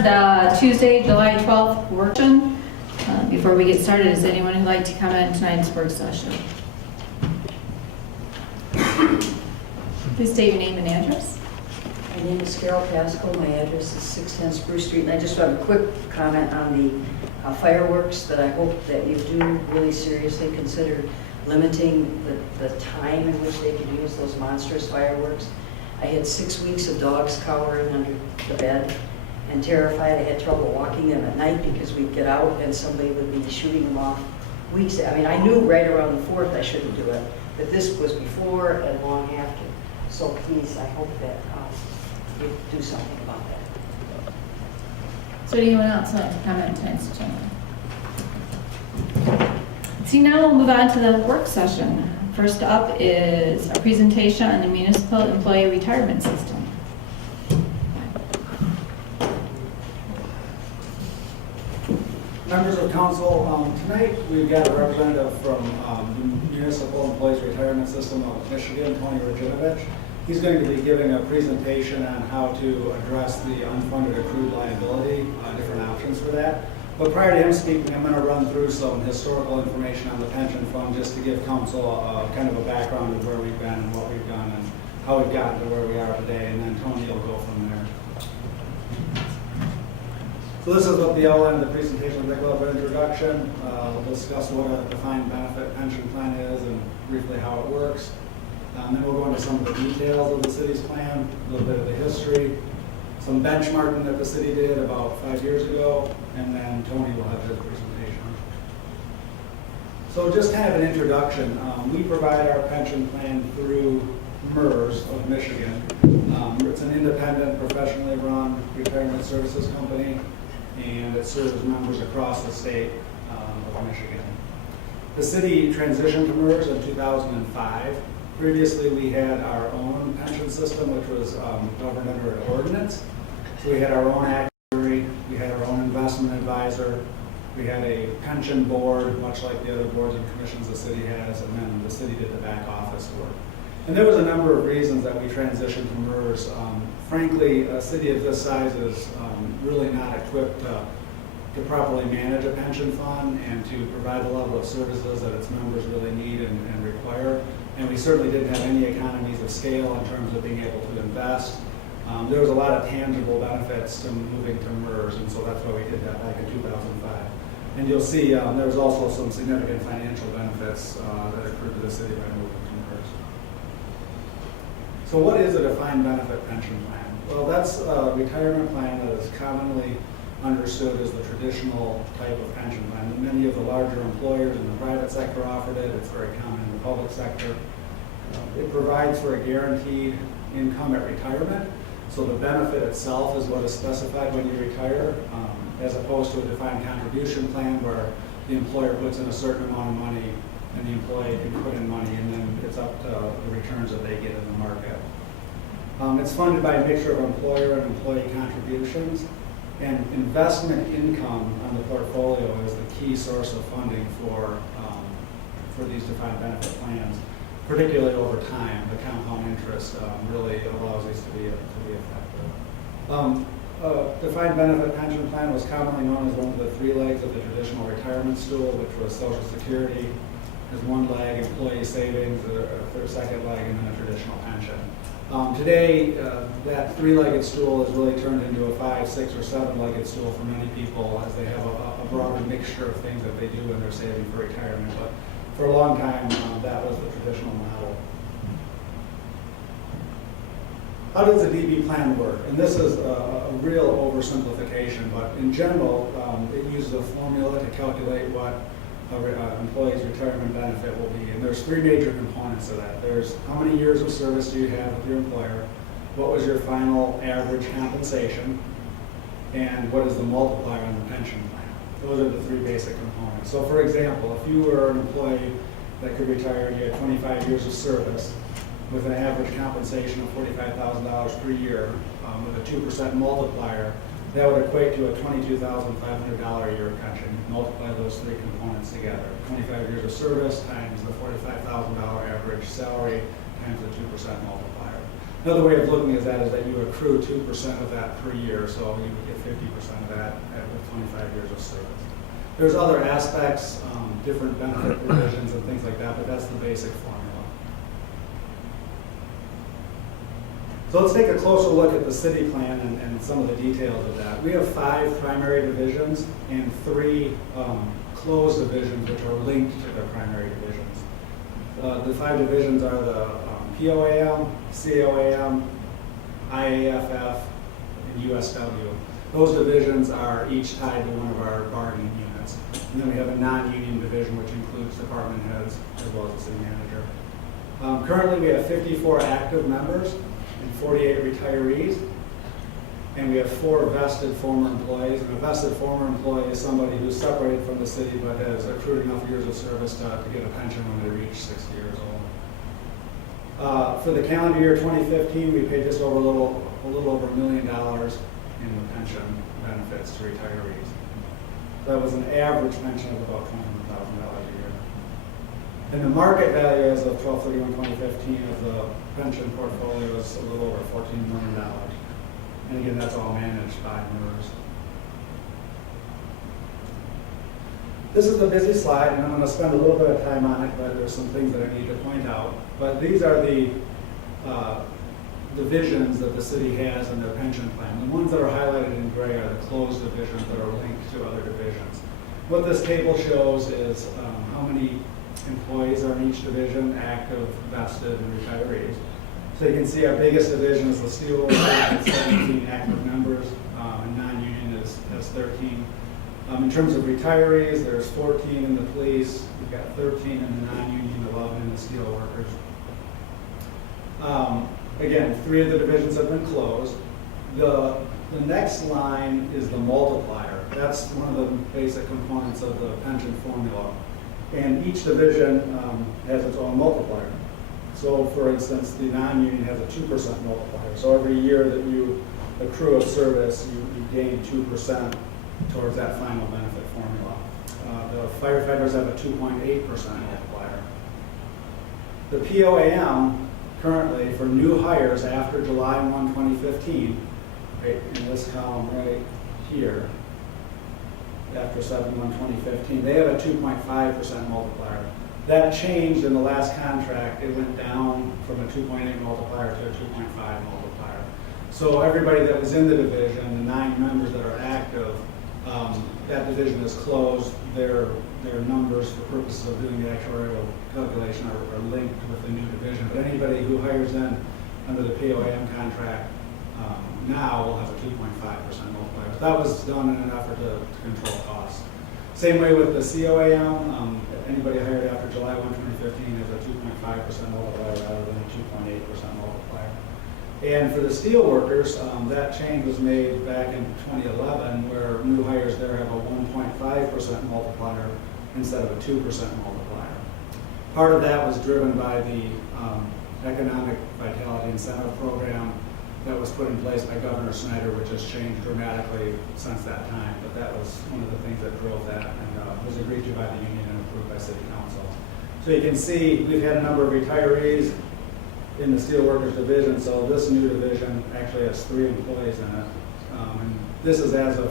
The Tuesday, July 12th work session. Before we get started, is anyone who'd like to comment on tonight's work session? Please state your name and address. My name is Carol Pascal. My address is 610 Spruce Street. And I just have a quick comment on the fireworks that I hope that you do really seriously consider limiting the time in which they can use those monstrous fireworks. I had 6 weeks of dogs cowering under the bed and terrified. I had trouble walking them at night because we'd get out and somebody would be shooting them off weeks. I mean, I knew right around the 4th I shouldn't do it, but this was before and long after. So please, I hope that you do something about that. So anyone else like to comment on tonight's agenda? See, now we'll move on to the work session. First up is a presentation on the municipal employee retirement system. Members of council, tonight we've got a representative from the Municipal Employees Retirement System of Michigan, Tony Rajinovich. He's going to be giving a presentation on how to address the unfunded accrued liability, different options for that. But prior to him speaking, I'm going to run through some historical information on the pension fund just to give council kind of a background of where we've been and what we've done and how we've gotten to where we are today, and then Tony will go from there. So this is what the outline of the presentation will look like. An introduction. We'll discuss what a defined benefit pension plan is and briefly how it works. Then we'll go into some of the details of the city's plan, a little bit of the history, some benchmarking that the city did about 5 years ago, and then Tony will have his presentation. So just kind of an introduction. We provide our pension plan through MERS of Michigan. It's an independent, professionally run retirement services company, and it serves members across the state of Michigan. The city transitioned to MERS in 2005. Previously, we had our own pension system, which was governed under an ordinance. So we had our own actuary, we had our own investment advisor, we had a pension board, much like the other boards and commissions the city has, and then the city did the back office work. And there was a number of reasons that we transitioned to MERS. Frankly, a city of this size is really not equipped to properly manage a pension fund and to provide the level of services that its members really need and require. And we certainly didn't have any economies of scale in terms of being able to invest. There was a lot of tangible benefits to moving to MERS, and so that's why we did that back in 2005. And you'll see there was also some significant financial benefits that accrued to the city by moving to MERS. So what is a defined benefit pension plan? Well, that's a retirement plan that is commonly understood as the traditional type of pension plan. Many of the larger employers in the private sector offered it. It's very common in the public sector. It provides for a guaranteed income at retirement. So the benefit itself is what is specified when you retire, as opposed to a defined contribution plan where the employer puts in a certain amount of money and the employee can put in money, and then it's up to the returns that they get in the market. It's funded by a mixture of employer and employee contributions, and investment income on the portfolio is the key source of funding for these defined benefit plans, particularly over time. The compound interest really allows these to be effective. Defined benefit pension plan was commonly known as one of the 3 legs of the traditional retirement stool, which was Social Security as one leg, employee savings, a second leg, and then a traditional pension. Today, that 3-legged stool has really turned into a 5, 6, or 7-legged stool for many people, as they have a broader mixture of things that they do when they're saving for retirement. But for a long time, that was the traditional model. How does a DB plan work? And this is a real oversimplification, but in general, it uses a formula to calculate what an employee's retirement benefit will be. And there's 3 major components to that. There's how many years of service do you have with your employer, what was your final average compensation, and what is the multiplier on the pension plan. Those are the 3 basic components. So for example, if you were an employee that could retire, you had 25 years of service with an average compensation of $45,000 per year, with a 2% multiplier, that would equate to a $22,500 a year pension. Multiply those 3 components together. 25 years of service times the $45,000 average salary times the 2% multiplier. Another way of looking at that is that you accrue 2% of that per year, so you would get 50% of that with 25 years of service. There's other aspects, different benefit provisions and things like that, but that's the basic formula. So let's take a closer look at the city plan and some of the details of that. We have 5 primary divisions and 3 closed divisions which are linked to the primary divisions. The 5 divisions are the POAM, COAM, IAFF, and USW. Those divisions are each tied to one of our bargaining units. And then we have a non-union division which includes department heads as well as the city manager. Currently we have 54 active members and 48 retirees. And we have 4 vested former employees. And a vested former employee is somebody who's separated from the city but has accrued enough years of service to get a pension when they reach 60 years old. For the calendar year 2015, we paid just over a little over $1 million in the pension benefits to retirees. That was an average pension of about $21,000 a year. And the market value as of 12/31/2015 of the pension portfolio is a little over $14 million. And again, that's all managed by MERS. This is the busy slide, and I'm going to spend a little bit of time on it, but there's some things that I need to point out. But these are the divisions that the city has in their pension plan. The ones that are highlighted in gray are the closed divisions that are linked to other divisions. What this table shows is how many employees are in each division, active, vested, and retirees. So you can see our biggest division is the steel workers with 17 active members, and non-union has 13. In terms of retirees, there's 14 in the police, we've got 13 in the non-union, 11 in the steel workers. Again, 3 of the divisions have been closed. The next line is the multiplier. That's one of the basic components of the pension formula. And each division has its own multiplier. So for instance, the non-union has a 2% multiplier. So every year that you accrue of service, you gain 2% towards that final benefit formula. The firefighters have a 2.8% multiplier. The POAM currently for new hires after July 1, 2015, right in this column right here, after 7/1/2015, they have a 2.5% multiplier. That changed in the last contract. It went down from a 2.8 multiplier to a 2.5 multiplier. So everybody that was in the division, the 9 members that are active, that division is closed. Their numbers for purposes of doing the actuarial calculation are linked with the new division. But anybody who hires in under the POAM contract now will have a 2.5% multiplier. That was done in an effort to control costs. Same way with the COAM. Anybody hired after July 1, 2015 has a 2.5% multiplier rather than a 2.8% multiplier. And for the steel workers, that change was made back in 2011 where new hires there have a 1.5% multiplier instead of a 2% multiplier. Part of that was driven by the Economic Vitality Incentive Program that was put in place by Governor Snyder, which has changed dramatically since that time. But that was one of the things that drove that and was agreed to by the union and approved by City Council. So you can see we've had a number of retirees in the Steelworkers division, so this new division actually has 3 employees in it. And this is as of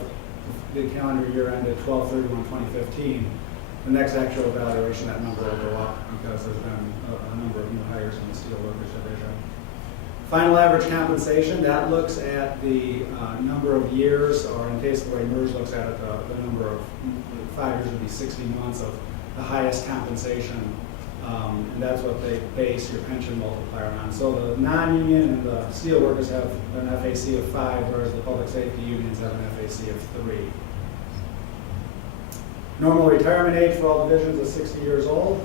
the calendar year ended 12/31/2015. The next actual evaluation, that number will go up because there's been a number of new hires in the Steelworkers division. Final average compensation, that looks at the number of years, or in case the way MERS looks at it, the number of 5 years would be 60 months of the highest compensation. And that's what they base your pension multiplier on. So the non-union and the steel workers have an FAC of 5, whereas the public safety unions have an FAC of 3. Normal retirement age for all divisions is 60 years old.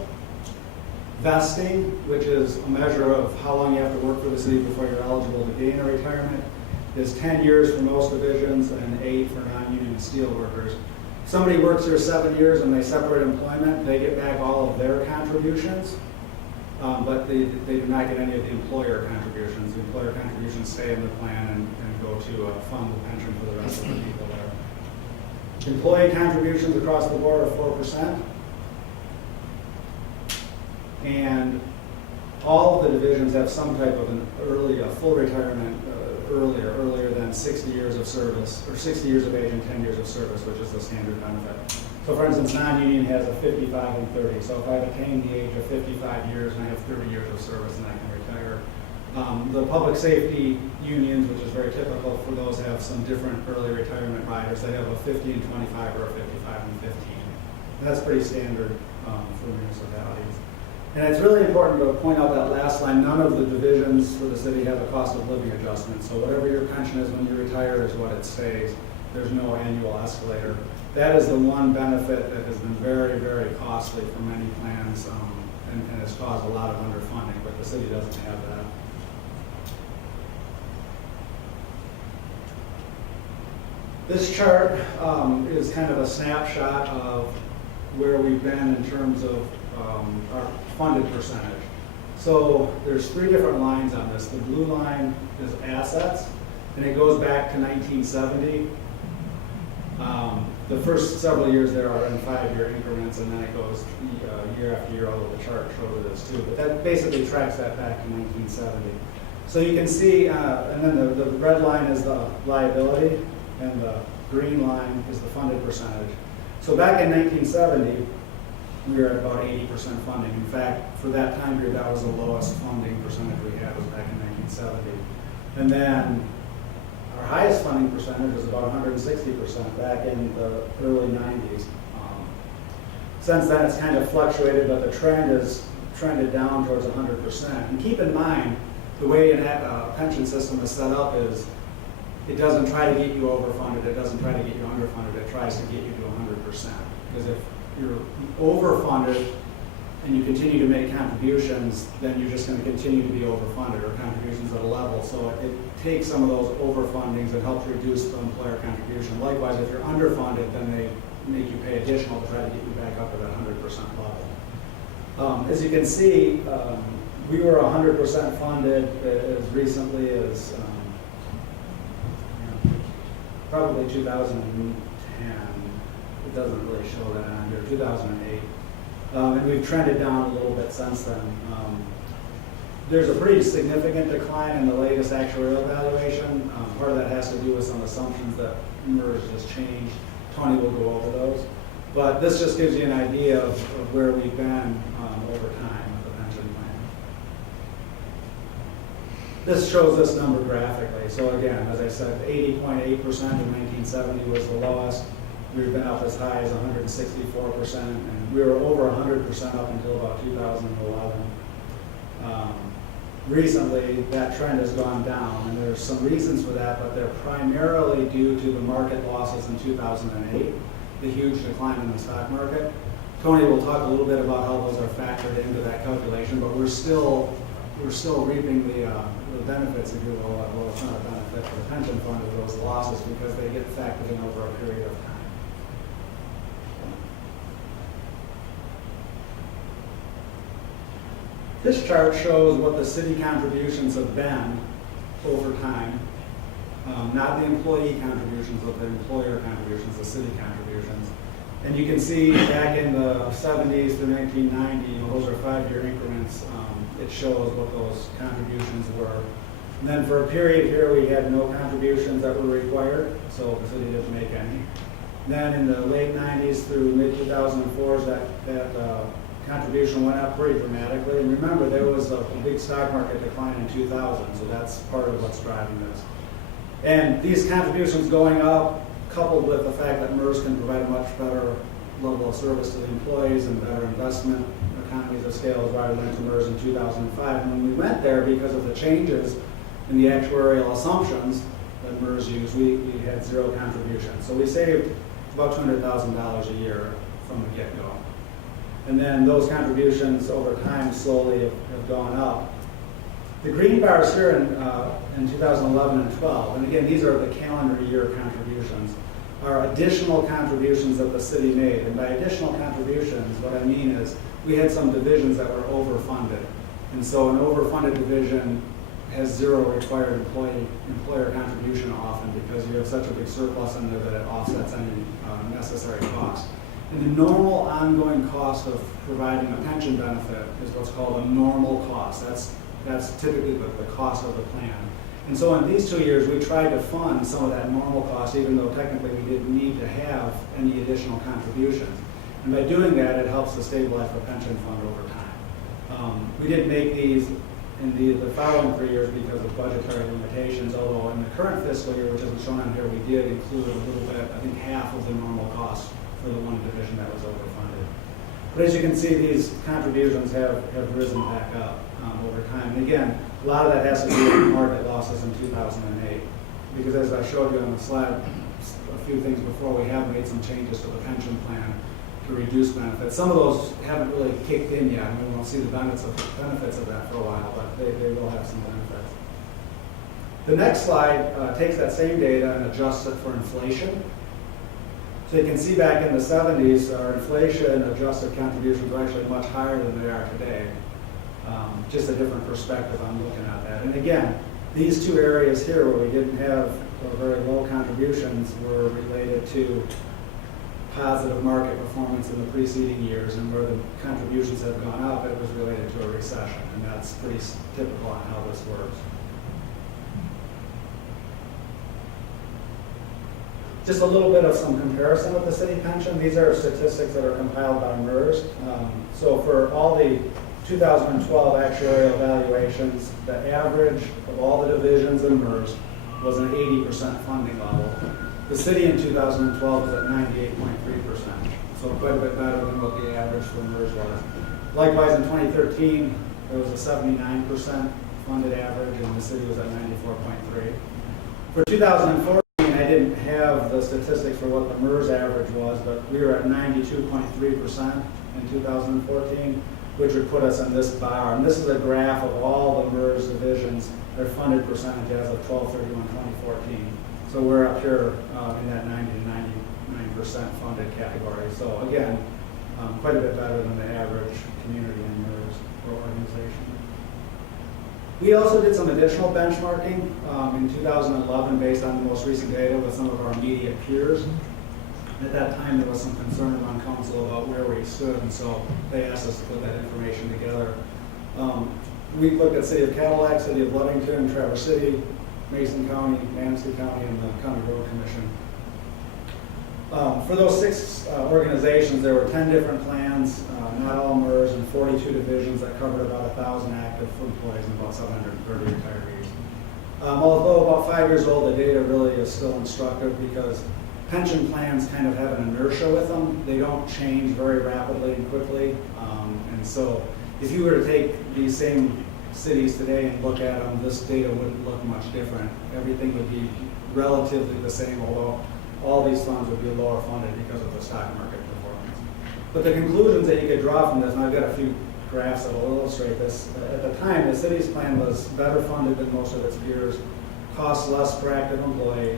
Vesting, which is a measure of how long you have to work for the city before you're eligible to gain a retirement, is 10 years for most divisions and 8 for non-union and steel workers. Somebody works here 7 years and they separate employment, they get back all of their contributions, but they do not get any of the employer contributions. The employer contributions stay in the plan and go to fund the pension for the rest of the people there. Employee contributions across the board are 4%. And all of the divisions have some type of a full retirement earlier than 60 years of service, or 60 years of age and 10 years of service, which is the standard benefit. So for instance, non-union has a 55 and 30. So if I've attained the age of 55 years and I have 30 years of service, then I can retire. The public safety unions, which is very typical for those, have some different early retirement riders. They have a 50 and 25 or a 55 and 15. And that's pretty standard for municipalities. And it's really important to point out that last line, none of the divisions for the city have a cost of living adjustment. So whatever your pension is when you retire is what it stays. There's no annual escalator. That is the one benefit that has been very, very costly for many plans and has caused a lot of underfunding, but the city doesn't have that. This chart is kind of a snapshot of where we've been in terms of our funded percentage. So there's three different lines on this. The blue line is assets, and it goes back to 1970. The first several years there are in 5-year increments, and then it goes year after year, although the chart shows it as too. But that basically tracks that back to 1970. So you can see, and then the red line is the liability, and the green line is the funded percentage. So back in 1970, we were at about 80% funding. In fact, for that time period, that was the lowest funding percentage we had, was back in 1970. And then our highest funding percentage was about 160% back in the early 90s. Since then, it's kind of fluctuated, but the trend is trended down towards 100%. And keep in mind, the way a pension system is set up is it doesn't try to get you overfunded, it doesn't try to get you underfunded, it tries to get you to 100%. Because if you're overfunded and you continue to make contributions, then you're just going to continue to be overfunded, or contributions at a level. So it takes some of those overfundings and helps reduce the employer contribution. Likewise, if you're underfunded, then they make you pay additional to try to get you back up to that 100% level. As you can see, we were 100% funded as recently as probably 2010. It doesn't really show that on here, 2008. And we've trended down a little bit since then. There's a pretty significant decline in the latest actuarial evaluation. Part of that has to do with some assumptions that MERS just changed. Tony will go over those. But this just gives you an idea of where we've been over time with the pension plan. This shows this number graphically. So again, as I said, 80.8% in 1970 was the lowest. We've been up as high as 164%, and we were over 100% up until about 2011. Recently, that trend has gone down, and there's some reasons for that, but they're primarily due to the market losses in 2008, the huge decline in the stock market. Tony will talk a little bit about how those are factored into that calculation, but we're still reaping the benefits, if you will, well, it's not a benefit for the pension fund of those losses because they get factored in over a period of time. This chart shows what the city contributions have been over time. Not the employee contributions, but the employer contributions, the city contributions. And you can see back in the 70s to 1990, those are 5-year increments. It shows what those contributions were. And then for a period here, we had no contributions that were required, so the city didn't make any. Then in the late 90s through mid-2004s, that contribution went up pretty dramatically. And remember, there was a big stock market decline in 2000, so that's part of what's driving this. And these contributions going up, coupled with the fact that MERS can provide a much better level of service to the employees and better investment economies of scale, is why we went to MERS in 2005. And when we went there, because of the changes in the actuarial assumptions that MERS used, we had zero contributions. So we saved about $200,000 a year from the get-go. And then those contributions over time slowly have gone up. The green bars here in 2011 and 12, and again, these are the calendar year contributions, are additional contributions that the city made. And by additional contributions, what I mean is we had some divisions that were overfunded. And so an overfunded division has zero required employer contribution often because you have such a big surplus in there that it offsets any necessary costs. And the normal ongoing cost of providing a pension benefit is what's called a normal cost. That's typically the cost of the plan. And so in these 2 years, we tried to fund some of that normal cost, even though technically we didn't need to have any additional contributions. And by doing that, it helps to stabilize the pension fund over time. We didn't make these in the following 3 years because of budgetary limitations, although in the current fiscal year, which isn't shown on here, we did include a little bit, I think half of the normal cost for the one division that was overfunded. But as you can see, these contributions have risen back up over time. And again, a lot of that has to do with market losses in 2008. Because as I showed you on the slide, a few things before, we have made some changes to the pension plan to reduce benefits. Some of those haven't really kicked in yet, and we won't see the benefits of that for a while, but they will have some benefits. The next slide takes that same data and adjusts it for inflation. So you can see back in the 70s, our inflation adjusted contributions were actually much higher than they are today. Just a different perspective on looking at that. And again, these two areas here where we didn't have very low contributions were related to positive market performance in the preceding years, and where the contributions have gone up, it was related to a recession, and that's pretty typical on how this works. Just a little bit of some comparison with the city pension. These are statistics that are compiled by MERS. So for all the 2012 actuarial evaluations, the average of all the divisions in MERS was an 80% funding level. The city in 2012 was at 98.3%, so quite a bit better than what the average for MERS was. Likewise, in 2013, there was a 79% funded average, and the city was at 94.3%. For 2014, I didn't have the statistics for what the MERS average was, but we were at 92.3% in 2014, which would put us in this bar. And this is a graph of all the MERS divisions, their funded percentage as of 12/31/2014. So we're up here in that 90 to 99% funded category. So again, quite a bit better than the average community in MERS or organization. We also did some additional benchmarking in 2011 based on the most recent data with some of our immediate peers. At that time, there was some concern among council about where we stood, and so they asked us to put that information together. We looked at City of Cadillac, City of Ludington, Traverse City, Mason County, Manistee County, and the County Road Commission. For those 6 organizations, there were 10 different plans, not all MERS, and 42 divisions that covered about 1,000 active employees and about 730 retirees. Although about 5 years old, the data really is still instructive because pension plans kind of have an inertia with them. They don't change very rapidly and quickly. And so if you were to take these same cities today and look at them, this data wouldn't look much different. Everything would be relatively the same, although all these funds would be lower funded because of the stock market performance. But the conclusions that you could draw from this, and I've got a few graphs that will illustrate this. At the time, the city's plan was better funded than most of its peers, cost less per active employee,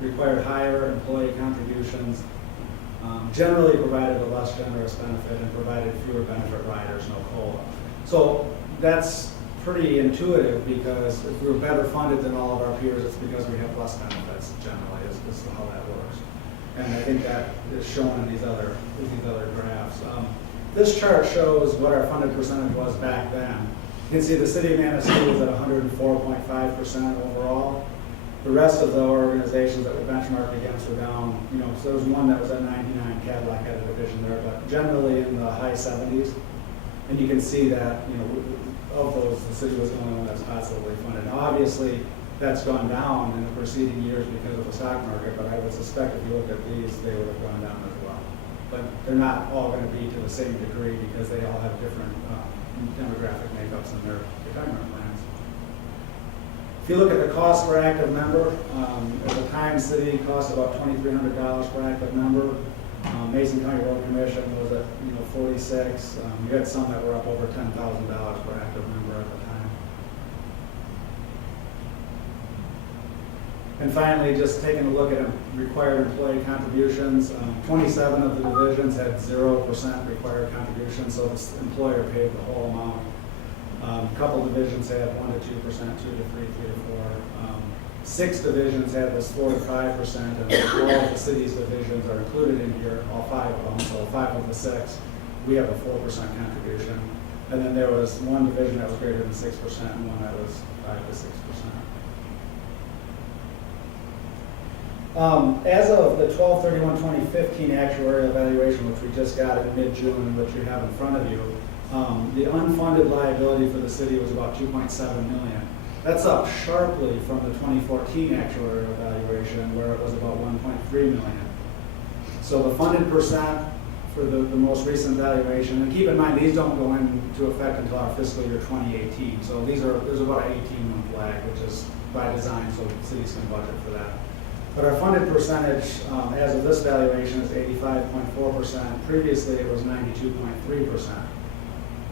required higher employee contributions, generally provided a less generous benefit, and provided fewer benefit riders, no COLA. So that's pretty intuitive, because if we're better funded than all of our peers, it's because we have less benefits generally, is how that works. And I think that is shown in these other graphs. This chart shows what our funded percentage was back then. You can see the city of Manistee was at 104.5% overall. The rest of the organizations that we benchmarked against were down, so there was one that was at 99, Cadillac had a division there, but generally in the high 70s. And you can see that, of those, the city was the only one that's positively funded. Now, obviously, that's gone down in the preceding years because of the stock market, but I would suspect if you look at these, they would have gone down as well. But they're not all going to be to the same degree because they all have different demographic makeups in their retirement plans. If you look at the cost per active member, at the time, city cost about $2,300 per active member. Mason County Road Commission was at 46. You had some that were up over $10,000 per active member at the time. And finally, just taking a look at required employee contributions, 27 of the divisions had 0% required contributions, so the employer paid the whole amount. A couple divisions had 1 to 2%, 2 to 3, 3 to 4. 6 divisions had this 4 to 5%, and all of the city's divisions are included in here, all 5 of them, so 5 of the 6, we have a 4% contribution. And then there was one division that was greater than 6% and one that was 5 to 6%. As of the 12/31/2015 actuarial evaluation, which we just got in mid-June, and which you have in front of you, the unfunded liability for the city was about $2.7 million. That's up sharply from the 2014 actuarial evaluation, where it was about $1.3 million. So the funded percent for the most recent valuation, and keep in mind, these don't go into effect until our fiscal year 2018. So there's about an 18-month lag, which is by design, so cities can budget for that. But our funded percentage, as of this valuation, is 85.4%. Previously, it was 92.3%.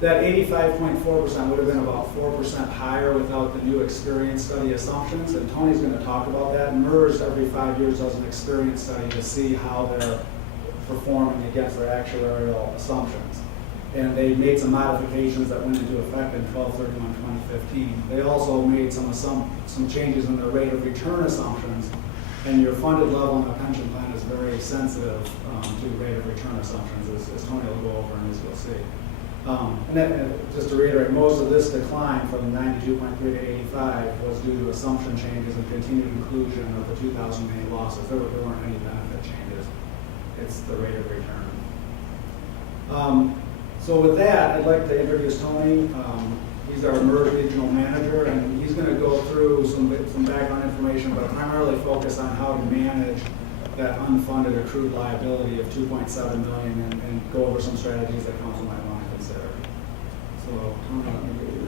That 85.4% would have been about 4% higher without the new experience study assumptions, and Tony's going to talk about that. MERS every 5 years does an experience study to see how they're performing against their actuarial assumptions. And they made some modifications that went into effect in 12/31/2015. They also made some changes in the rate of return assumptions, and your funded level in the pension plan is very sensitive to rate of return assumptions, as Tony will go over and as you'll see. And then, just to reiterate, most of this decline from 92.3 to 85 was due to assumption changes and continued inclusion of the 2008 losses. There weren't any benefit changes. It's the rate of return. So with that, I'd like to introduce Tony. He's our MERS regional manager, and he's going to go through some background information, but primarily focus on how to manage that unfunded accrued liability of $2.7 million and go over some strategies that council might want to consider. So, Tony, let me get you.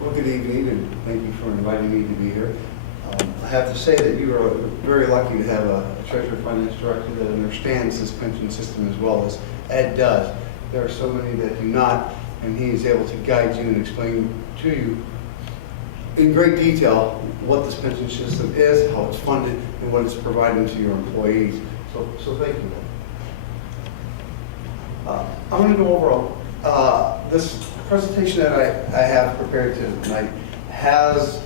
Well, good evening, and thank you for inviting me to be here. I have to say that you are very lucky to have a treasurer finance director that understands this pension system as well as Ed does. There are so many that do not, and he is able to guide you and explain to you in great detail what this pension system is, how it's funded, and what it's providing to your employees. So thank you. I'm going to go over this presentation that I have prepared tonight has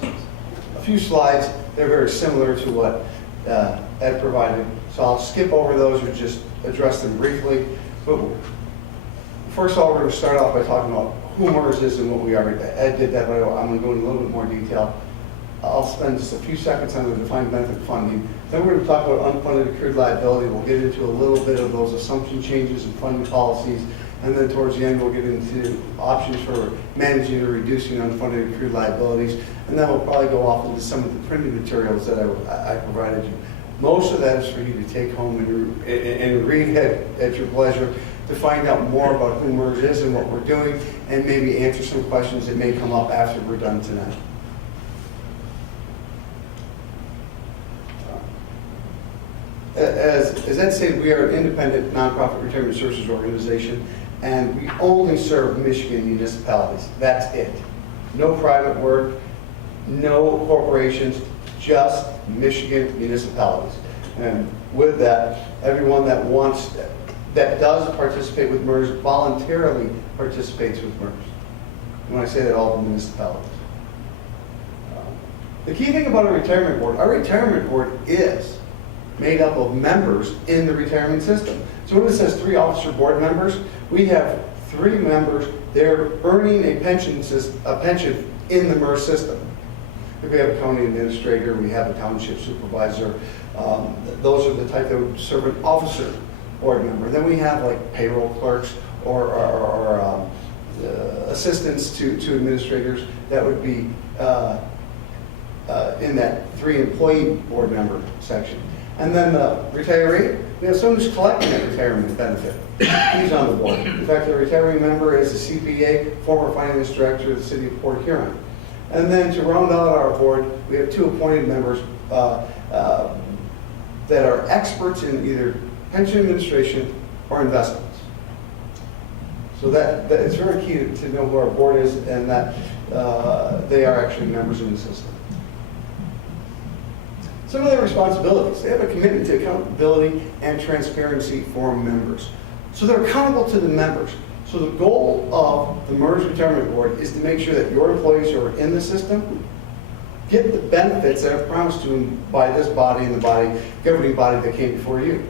a few slides. They're very similar to what Ed provided, so I'll skip over those or just address them briefly. But first of all, we're going to start off by talking about who MERS is and what we are. Ed did that, but I'm going to go into a little bit more detail. I'll spend just a few seconds on the defined benefit funding. Then we're going to talk about unfunded accrued liability. We'll get into a little bit of those assumption changes and funding policies. And then towards the end, we'll get into options for managing or reducing unfunded accrued liabilities. And then we'll probably go off into some of the printed materials that I provided you. Most of that is for you to take home and read at your pleasure to find out more about who MERS is and what we're doing, and maybe answer some questions that may come up after we're done tonight. As Ed said, we are an independent nonprofit retirement services organization, and we only serve Michigan municipalities. That's it. No private work, no corporations, just Michigan municipalities. And with that, everyone that does participate with MERS voluntarily participates with MERS. When I say that, all the municipalities. The key thing about our retirement board is made up of members in the retirement system. So when it says 3 officer board members, we have 3 members. They're earning a pension in the MERS system. If we have a county administrator, we have a township supervisor. Those are the type that would serve an officer board member. Then we have like payroll clerks or assistants to administrators that would be in that 3 employee board member section. And then the retiree, we have someone who's collecting that retirement benefit. He's on the board. In fact, the retiree member is a CPA, former finance director of the city of Port Huron. And then to round out our board, we have 2 appointed members that are experts in either pension administration or investments. So that it's very key to know who our board is and that they are actually members in the system. Some of their responsibilities, they have a commitment to accountability and transparency for members. So they're accountable to the members. So the goal of the MERS Retirement Board is to make sure that your employees who are in the system get the benefits that are promised to them by this body and the governing body that came before you.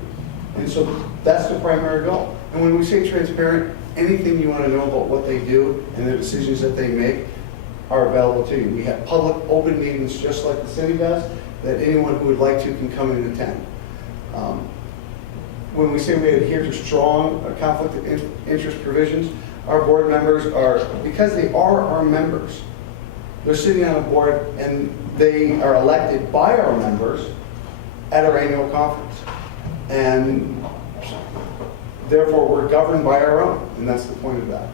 And so that's the primary goal. And when we say transparent, anything you want to know about what they do and the decisions that they make are available to you. We have public open meetings just like the city does that anyone who would like to can come and attend. When we say we adhere to strong conflict of interest provisions, our board members are, because they are our members, they're sitting on a board and they are elected by our members at our annual conference. And therefore, we're governed by our own, and that's the point of that.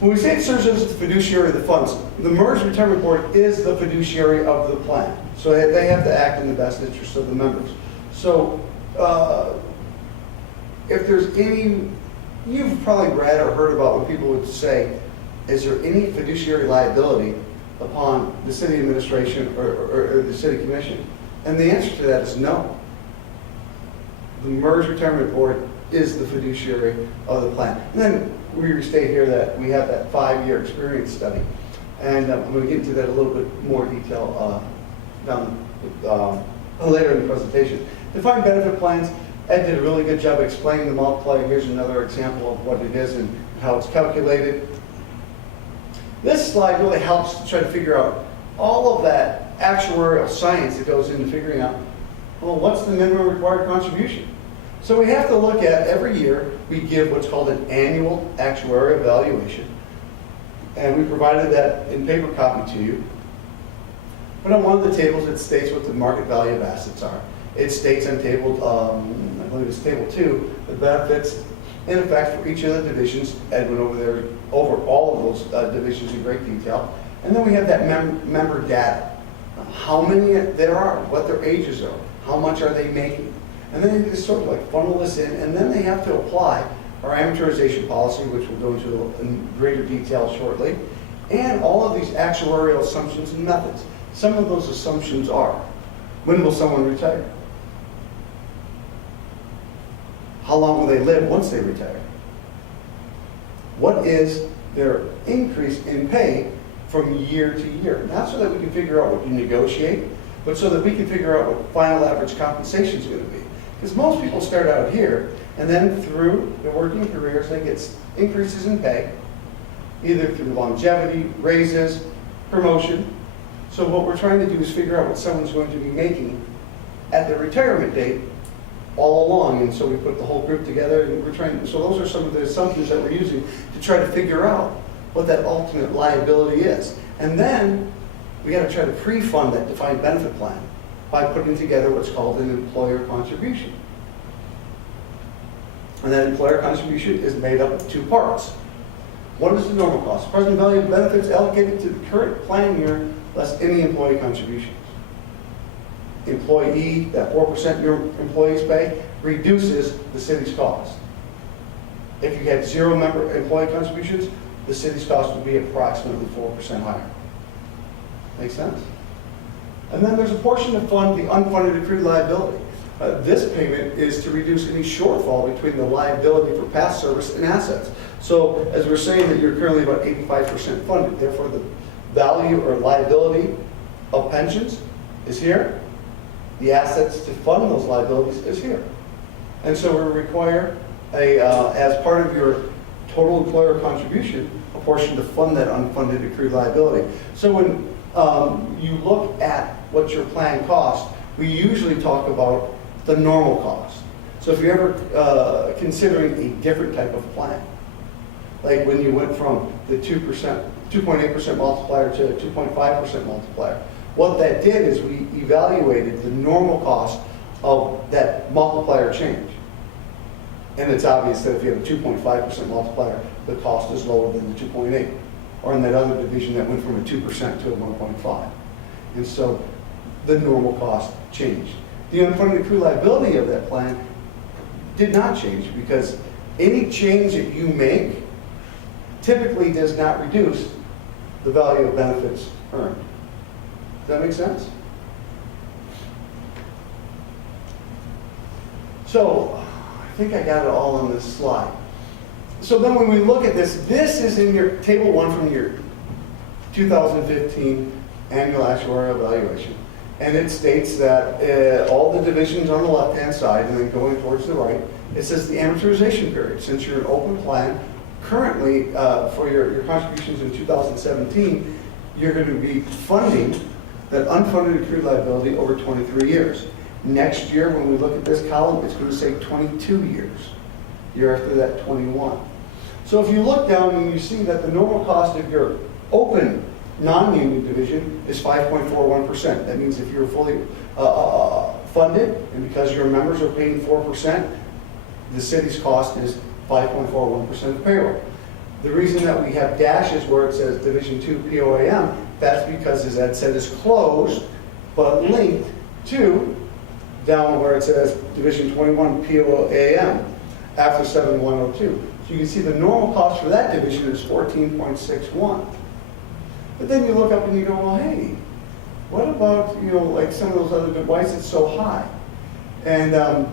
When we say it serves as the fiduciary of the funds, the MERS Retirement Board is the fiduciary of the plan. So they have to act in the best interest of the members. So if there's any, you've probably read or heard about when people would say, is there any fiduciary liability upon the city administration or the city commission? And the answer to that is no. The MERS Retirement Board is the fiduciary of the plan. And then we restate here that we have that 5-year experience study. And I'm going to get into that a little bit more detail later in the presentation. Defined benefit plans, Ed did a really good job explaining the multiplier. Here's another example of what it is and how it's calculated. This slide really helps to try to figure out all of that actuarial science that goes into figuring out, well, what's the minimum required contribution? So we have to look at, every year, we give what's called an annual actuarial evaluation. And we provided that in paper copy to you. But on one of the tables, it states what the market value of assets are. It states on table, I believe it's table 2, the benefits in effect for each of the divisions. Ed went over all of those divisions in great detail. And then we have that member data. How many there are, what their ages are, how much are they making. And then they just sort of like funnel this in, and then they have to apply our amortization policy, which we'll go into in greater detail shortly, and all of these actuarial assumptions and methods. Some of those assumptions are, when will someone retire? How long will they live once they retire? What is their increase in pay from year to year? Not so that we can figure out what you negotiate, but so that we can figure out what final average compensation is going to be. Because most people start out here, and then through their working careers, they get increases in pay, either through longevity, raises, promotion. So what we're trying to do is figure out what someone's going to be making at the retirement date all along. And so we put the whole group together, and we're trying, so those are some of the assumptions that we're using to try to figure out what that ultimate liability is. And then we got to try to pre-fund that defined benefit plan by putting together what's called an employer contribution. And that employer contribution is made up of 2 parts. What is the normal cost? Present value of benefits allocated to the current plan year less any employee contributions. Employee, that 4% your employees pay, reduces the city's cost. If you had 0 member employee contributions, the city's cost would be approximately 4% higher. Make sense? And then there's a portion to fund the unfunded accrued liability. This payment is to reduce any shortfall between the liability for past service and assets. So as we're saying that you're currently about 85% funded, therefore the value or liability of pensions is here. The assets to fund those liabilities is here. And so we require, as part of your total employer contribution, a portion to fund that unfunded accrued liability. So when you look at what your plan costs, we usually talk about the normal cost. So if you're ever considering a different type of plan, like when you went from the 2.8% multiplier to a 2.5% multiplier, what that did is we evaluated the normal cost of that multiplier change. And it's obvious that if you have a 2.5% multiplier, the cost is lower than the 2.8. Or in that other division that went from a 2% to a 1.5. And so the normal cost changed. The unfunded accrued liability of that plan did not change because any change that you make typically does not reduce the value of benefits earned. Does that make sense? So I think I got it all on this slide. So then when we look at this, this is in your table 1 from your 2015 annual actuarial evaluation. And it states that all the divisions on the left-hand side, and then going towards the right, it says the amortization period. Since you're an open plan, currently for your contributions in 2017, you're going to be funding that unfunded accrued liability over 23 years. Next year, when we look at this column, it's going to say 22 years. Year after that, 21. So if you look down and you see that the normal cost of your open non-union division is 5.41%. That means if you're fully funded, and because your members are paying 4%, the city's cost is 5.41% of payroll. The reason that we have dashes where it says Division 2 POAM, that's because, as Ed said, it's closed, but linked to down where it says Division 21 POAM after 7102. So you can see the normal cost for that division is 14.61. But then you look up and you go, well, hey, what about, like some of those other, why is it so high? And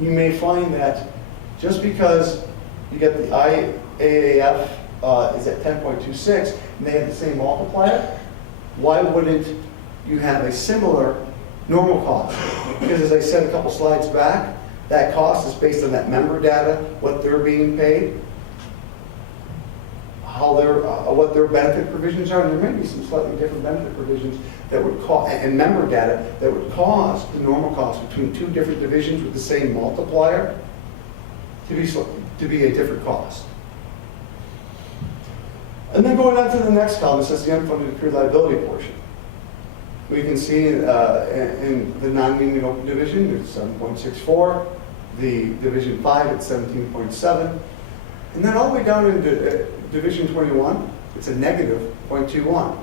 you may find that just because you get the IAAF is at 10.26 and they have the same multiplier, why wouldn't you have a similar normal cost? Because as I said a couple slides back, that cost is based on that member data, what they're being paid, how what their benefit provisions are, and there may be some slightly different benefit provisions that would cause, and member data that would cause the normal cost between two different divisions with the same multiplier to be a different cost. And then going on to the next column, it says the unfunded accrued liability portion. We can see in the non-union open division, it's 7.64, the division 5 at 17.7, and then all the way down into division 21, it's a negative 0.21.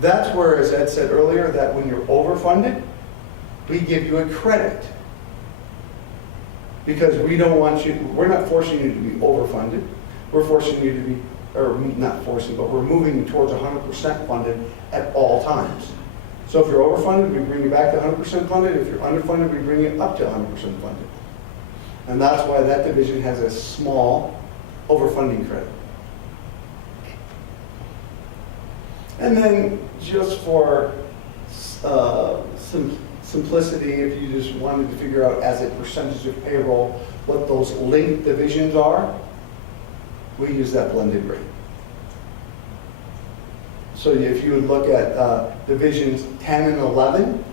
That's where, as Ed said earlier, that when you're overfunded, we give you a credit. Because we don't want you, we're not forcing you to be overfunded. We're forcing you to be, or not forcing, but we're moving you towards 100% funded at all times. So if you're overfunded, we bring you back to 100% funded. If you're underfunded, we bring you up to 100% funded. And that's why that division has a small overfunding credit. And then just for simplicity, if you just wanted to figure out as a percentage of payroll what those linked divisions are, we use that blended rate. So if you would look at divisions 10 and 11,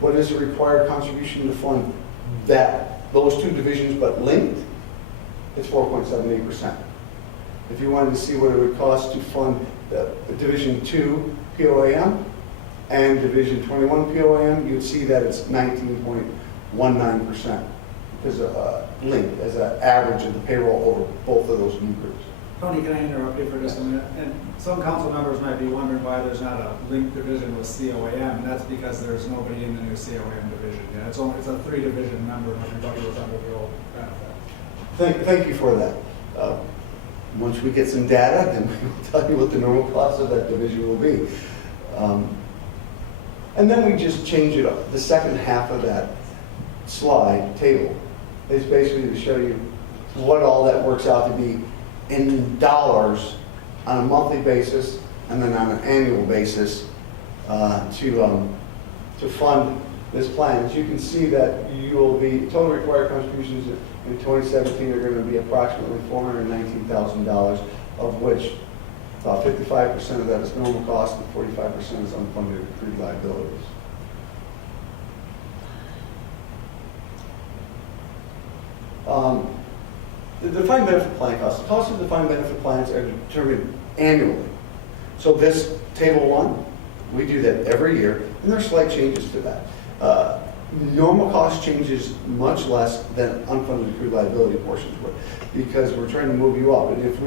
what is the required contribution to fund those two divisions but linked? It's 4.78%. If you wanted to see what it would cost to fund the Division 2 POAM and Division 21 POAM, you'd see that it's 19.19% because linked as an average of the payroll over both of those new groups. Tony, can I interrupt you for just a minute? And some council members might be wondering why there's not a linked division with COAM, and that's because there's nobody in the new COAM division. Yeah, it's a 3-division member, and everybody was under the old benefit. Thank you for that. Once we get some data, then we will tell you what the normal cost of that division will be. And then we just change it up. The second half of that slide table is basically to show you what all that works out to be in dollars on a monthly basis and then on an annual basis to fund this plan. As you can see that you will be, total required contributions in 2017 are going to be approximately $419,000, of which about 55% of that is normal cost and 45% is unfunded accrued liabilities. The defined benefit plan costs. The cost of defined benefit plans are determined annually. So this table 1, we do that every year, and there are slight changes to that. Normal cost changes much less than unfunded accrued liability portions would, because we're trying to move you up. And if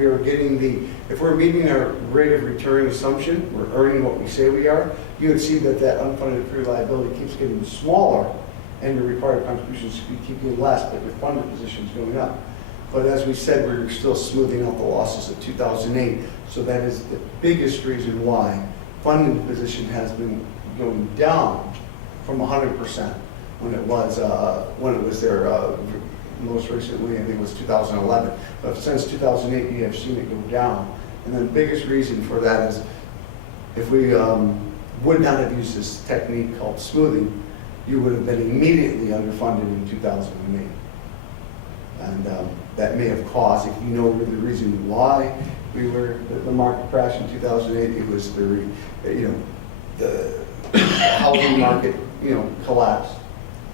we're meeting our rate of return assumption, we're earning what we say we are, you would see that that unfunded accrued liability keeps getting smaller, and your required contributions keep getting less, but your funded position is going up. But as we said, we're still smoothing out the losses of 2008, so that is the biggest reason why funding position has been going down from 100%. when it was there most recently, I think it was 2011. But since 2008, we have seen it go down. And the biggest reason for that is if we would not have used this technique called smoothing, you would have been immediately underfunded in 2008. And that may have caused, if you know the reason why the market crashed in 2008, it was the housing market, collapsed.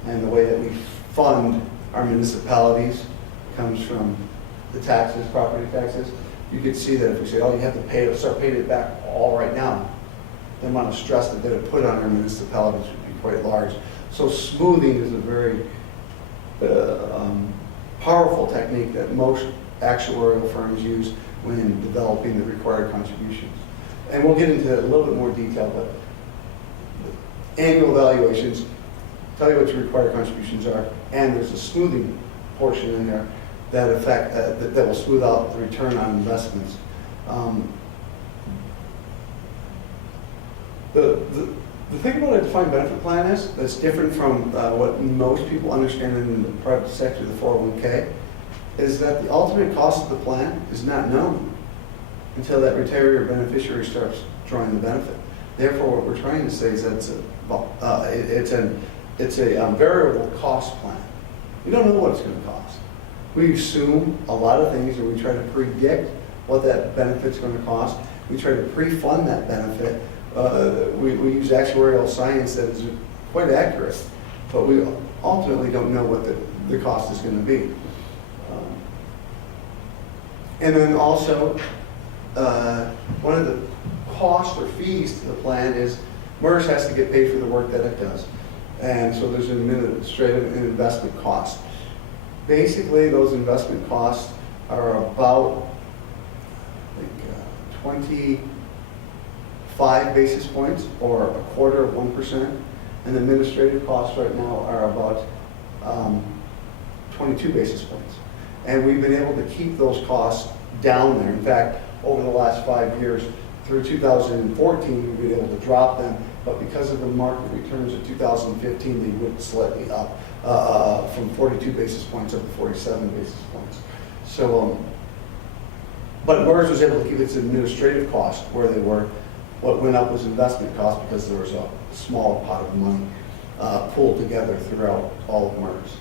And the way that we fund our municipalities comes from the taxes, property taxes. You could see that if we say, oh, you have to start paying it back all right now, the amount of stress that it put on our municipalities would be quite large. So smoothing is a very powerful technique that most actuarial firms use when developing the required contributions. And we'll get into a little bit more detail, but annual evaluations tell you what your required contributions are, and there's a smoothing portion in there that will smooth out the return on investments. The thing about a defined benefit plan is, that's different from what most people understand in the private sector, the 401k, is that the ultimate cost of the plan is not known until that retiree or beneficiary starts drawing the benefit. Therefore, what we're trying to say is that it's a variable cost plan. We don't know what it's going to cost. We assume a lot of things, and we try to predict what that benefit's going to cost. We try to pre-fund that benefit. We use actuarial science that is quite accurate, but we ultimately don't know what the cost is going to be. And then also, one of the costs or fees to the plan is MERS has to get paid for the work that it does. And so there's an administrative and investment cost. Basically, those investment costs are about, I think, 25 basis points, or a quarter of 1%. And the administrative costs right now are about 22 basis points. And we've been able to keep those costs down there. In fact, over the last 5 years, through 2014, we've been able to drop them, but because of the market returns of 2015, they went slightly up from 42 basis points up to 47 basis points. So, but MERS was able to keep its administrative costs where they were. What went up was investment costs because there was a small pot of money pooled together throughout all of MERS.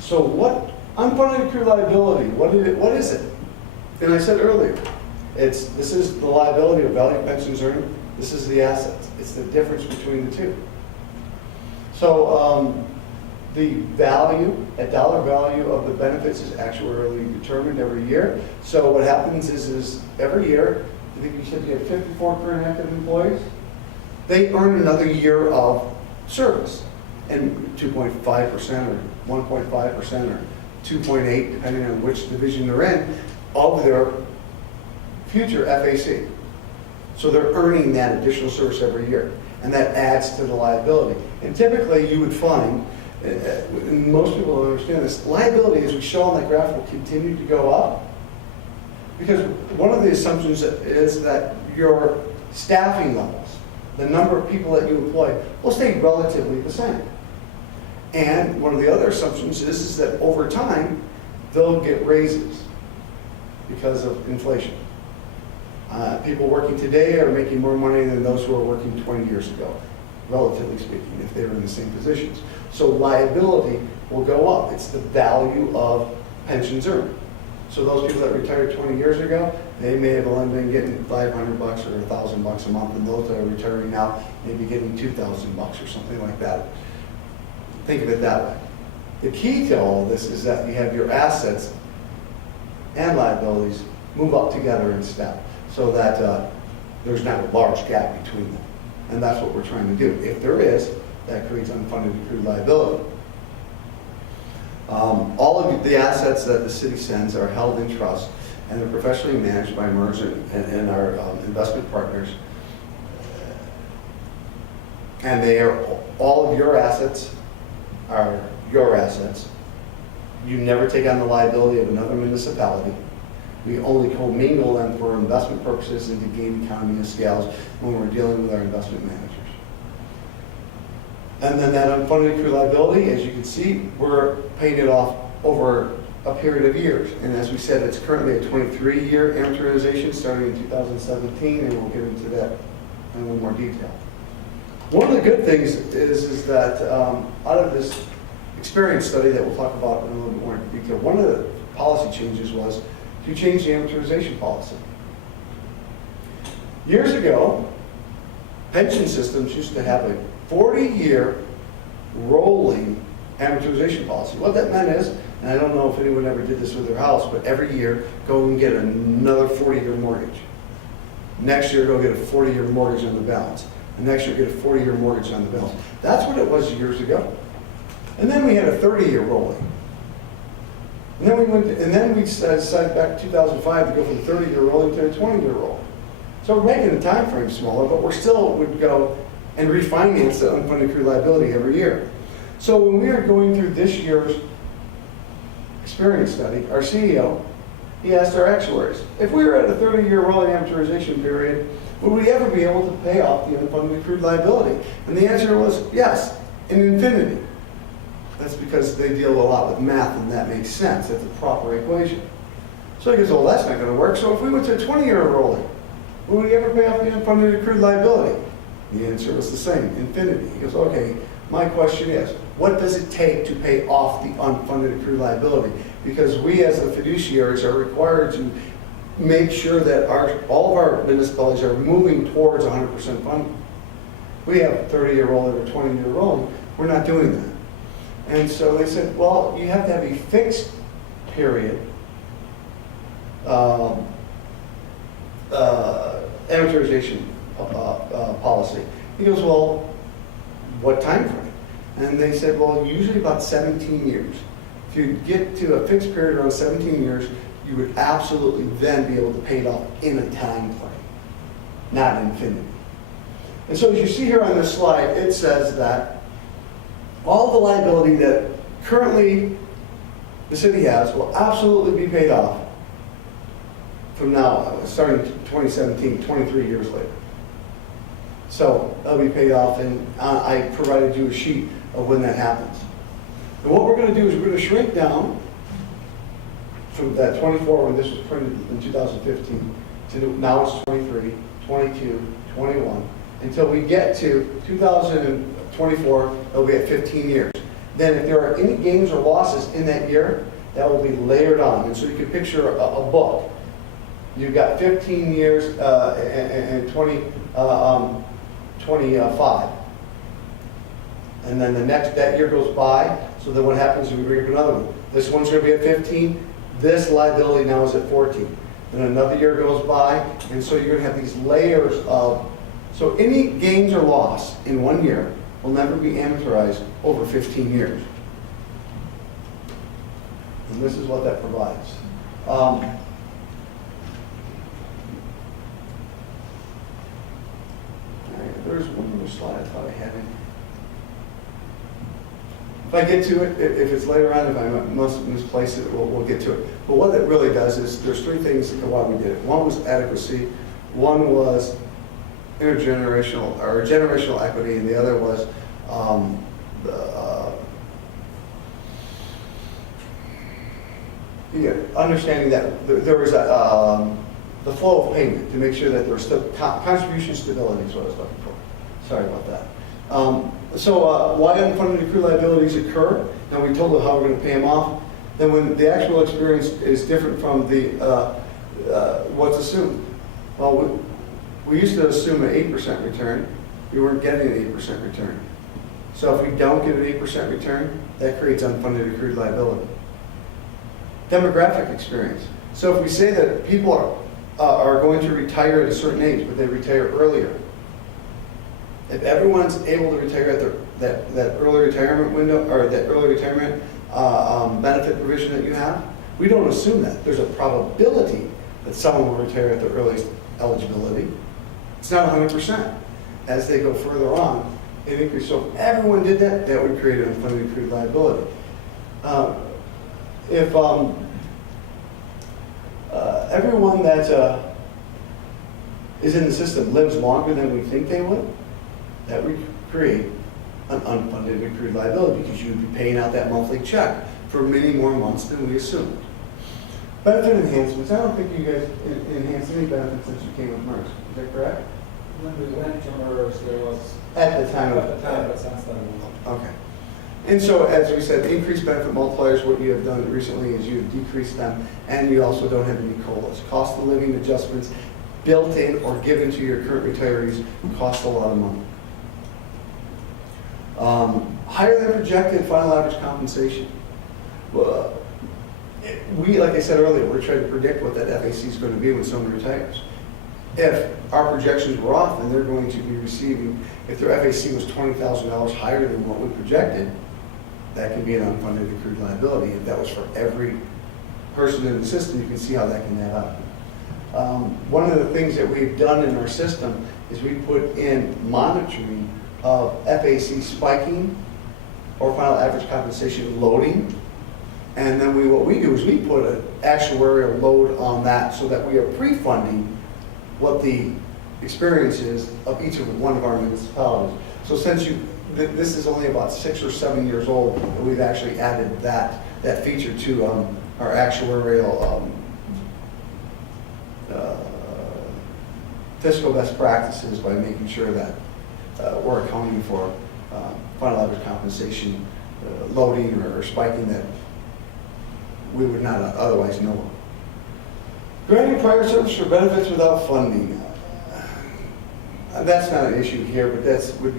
So what unfunded accrued liability, what is it? And I said earlier, this is the liability of value pensions earned, this is the assets. It's the difference between the two. So the value, at dollar value of the benefits is actuarially determined every year. So what happens is every year, I think you said you have 54 current active employees, they earn another year of service. And 2.5% or 1.5% or 2.8, depending on which division they're in, of their future FAC. So they're earning that additional service every year, and that adds to the liability. And typically you would find, and most people don't understand this, liability, as we show on that graph, will continue to go up, because one of the assumptions is that your staffing levels, the number of people that you employ, will stay relatively the same. And one of the other assumptions is that over time, they'll get raises because of inflation. People working today are making more money than those who were working 20 years ago, relatively speaking, if they were in the same positions. So liability will go up. It's the value of pensions earned. So those people that retired 20 years ago, they may have only been getting $500 or $1,000 a month, and those that are retiring now may be getting $2,000 or something like that. Think of it that way. The key to all of this is that you have your assets and liabilities move up together in step, so that there's not a large gap between them. And that's what we're trying to do. If there is, that creates unfunded accrued liability. All of the assets that the city sends are held in trust, and they're professionally managed by MERS and our investment partners. And they are, all of your assets are your assets. You never take on the liability of another municipality. We only commingle them for investment purposes and to gain economy of scales when we're dealing with our investment managers. And then that unfunded accrued liability, as you can see, we're paying it off over a period of years. And as we said, it's currently a 23-year amortization starting in 2017, and we'll get into that in a little more detail. One of the good things is that out of this experience study that we'll talk about in a little bit more detail, one of the policy changes was to change the amortization policy. Years ago, pension systems used to have a 40-year rolling amortization policy. What that meant is, and I don't know if anyone ever did this with their house, but every year, go and get another 40-year mortgage. Next year, go get a 40-year mortgage on the balance. And next year, get a 40-year mortgage on the balance. That's what it was years ago. And then we had a 30-year rolling. And then we decided back in 2005 to go from 30-year rolling to a 20-year rolling. So we're making the time frame smaller, but we're still would go and refinance the unfunded accrued liability every year. So when we are going through this year's experience study, our CEO, he asked our actuaries, if we were at a 30-year rolling amortization period, would we ever be able to pay off the unfunded accrued liability? And the answer was yes, in infinity. That's because they deal a lot with math, and that makes sense. That's a proper equation. So he goes, well, that's not going to work. So if we went to a 20-year rolling, would we ever pay off the unfunded accrued liability? The answer was the same, infinity. He goes, okay, my question is, what does it take to pay off the unfunded accrued liability? Because we as the fiduciaries are required to make sure that all of our municipalities are moving towards 100% funding. We have a 30-year rolling or 20-year rolling. We're not doing that. And so they said, well, you have to have a fixed period amortization policy. He goes, well, what time frame? And they said, well, usually about 17 years. If you get to a fixed period around 17 years, you would absolutely then be able to pay it off in a time frame, not infinity. And so as you see here on this slide, it says that all the liability that currently the city has will absolutely be paid off from now, starting 2017, 23 years later. So that'll be paid off, and I provided you a sheet of when that happens. And what we're going to do is we're going to shrink down from that 24 when this was printed in 2015 to now it's 23, 22, 21, until we get to 2024, it'll be at 15 years. Then if there are any gains or losses in that year, that will be layered on. And so you can picture a book. You've got 15 years and 25. And then that year goes by, so then what happens is we bring up another one. This one's going to be at 15. This liability now is at 14. Then another year goes by, and so you're going to have these layers of, so any gains or loss in 1 year will never be amortized over 15 years. And this is what that provides. There's one more slide I thought I had in. If I get to it, if it's later on, if I must misplace it, we'll get to it. But what it really does is there's three things why we did it. One was adequacy, one was intergenerational or generational equity, and the other was understanding that there was the flow of payment to make sure that there was still contribution stability is what I was looking for. Sorry about that. So why unfunded accrued liabilities occur? Now we told them how we're going to pay them off. Then when the actual experience is different from the what's assumed. Well, we used to assume an 8% return. We weren't getting an 8% return. So if we don't get an 8% return, that creates unfunded accrued liability. Demographic experience. So if we say that people are going to retire at a certain age, but they retire earlier, if everyone's able to retire at that early retirement window, or that early retirement benefit provision that you have, we don't assume that. There's a probability that someone will retire at the earliest eligibility. It's not 100%. As they go further on, it increases. So if everyone did that, that would create an unfunded accrued liability. everyone that is in the system lives longer than we think they would, that would create an unfunded accrued liability because you would be paying out that monthly check for many more months than we assumed. Benefit enhancements, I don't think you guys enhanced any benefits since you came with MERS, is that correct? When we went to MERS, there was, At the time of. at the time, but since then, Okay. And so, as we said, increased benefit multipliers, what you have done recently is you have decreased them, and you also don't have any COLAs. Cost of living adjustments built in or given to your current retirees cost a lot of money. Higher than projected final average compensation. Well, we, like I said earlier, we're trying to predict what that FAC is going to be when someone retires. If our projections were off, then they're going to be receiving, if their FAC was $20,000 higher than what we projected, that can be an unfunded accrued liability. If that was for every person in the system, you can see how that can add up. One of the things that we've done in our system is we put in monitoring of FAC spiking or final average compensation loading. And then what we do is we put an actuarial load on that so that we are pre-funding what the experience is of each of one of our municipalities. So since this is only about 6 or 7 years old, and we've actually added that feature to our actuarial fiscal best practices by making sure that we're accounting for final average compensation loading or spiking that we would not otherwise know of. Granting prior service for benefits without funding. That's not an issue here, but that's what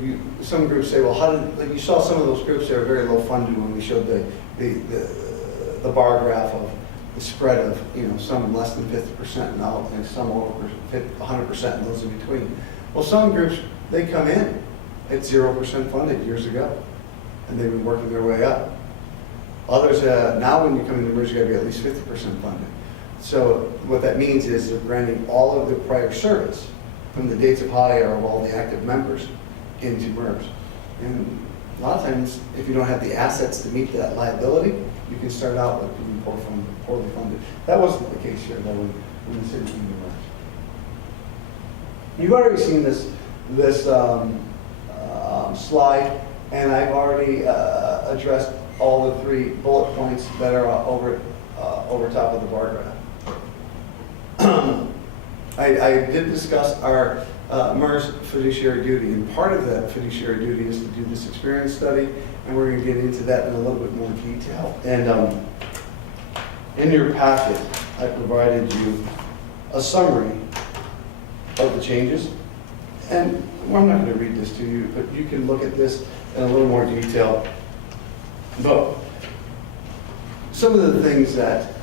some groups say, well, how did, like you saw some of those groups that are very low funded when we showed the bar graph of the spread of, some less than 50% now and some over 100% and those in between. Well, some groups, they come in at 0% funded years ago, and they've been working their way up. Others, now when you come into MERS, you gotta be at least 50% funded. So what that means is they're granting all of the prior service from the dates of hire of all the active members into MERS. And a lot of times, if you don't have the assets to meet that liability, you can start out with being poorly funded. That wasn't the case here, though, when the city came to MERS. You've already seen this slide, and I've already addressed all the 3 bullet points that are over top of the bar graph. I did discuss our MERS fiduciary duty, and part of that fiduciary duty is to do this experience study, and we're going to get into that in a little bit more detail. And in your packet, I provided you a summary of the changes, and I'm not going to read this to you, but you can look at this in a little more detail. But some of the things that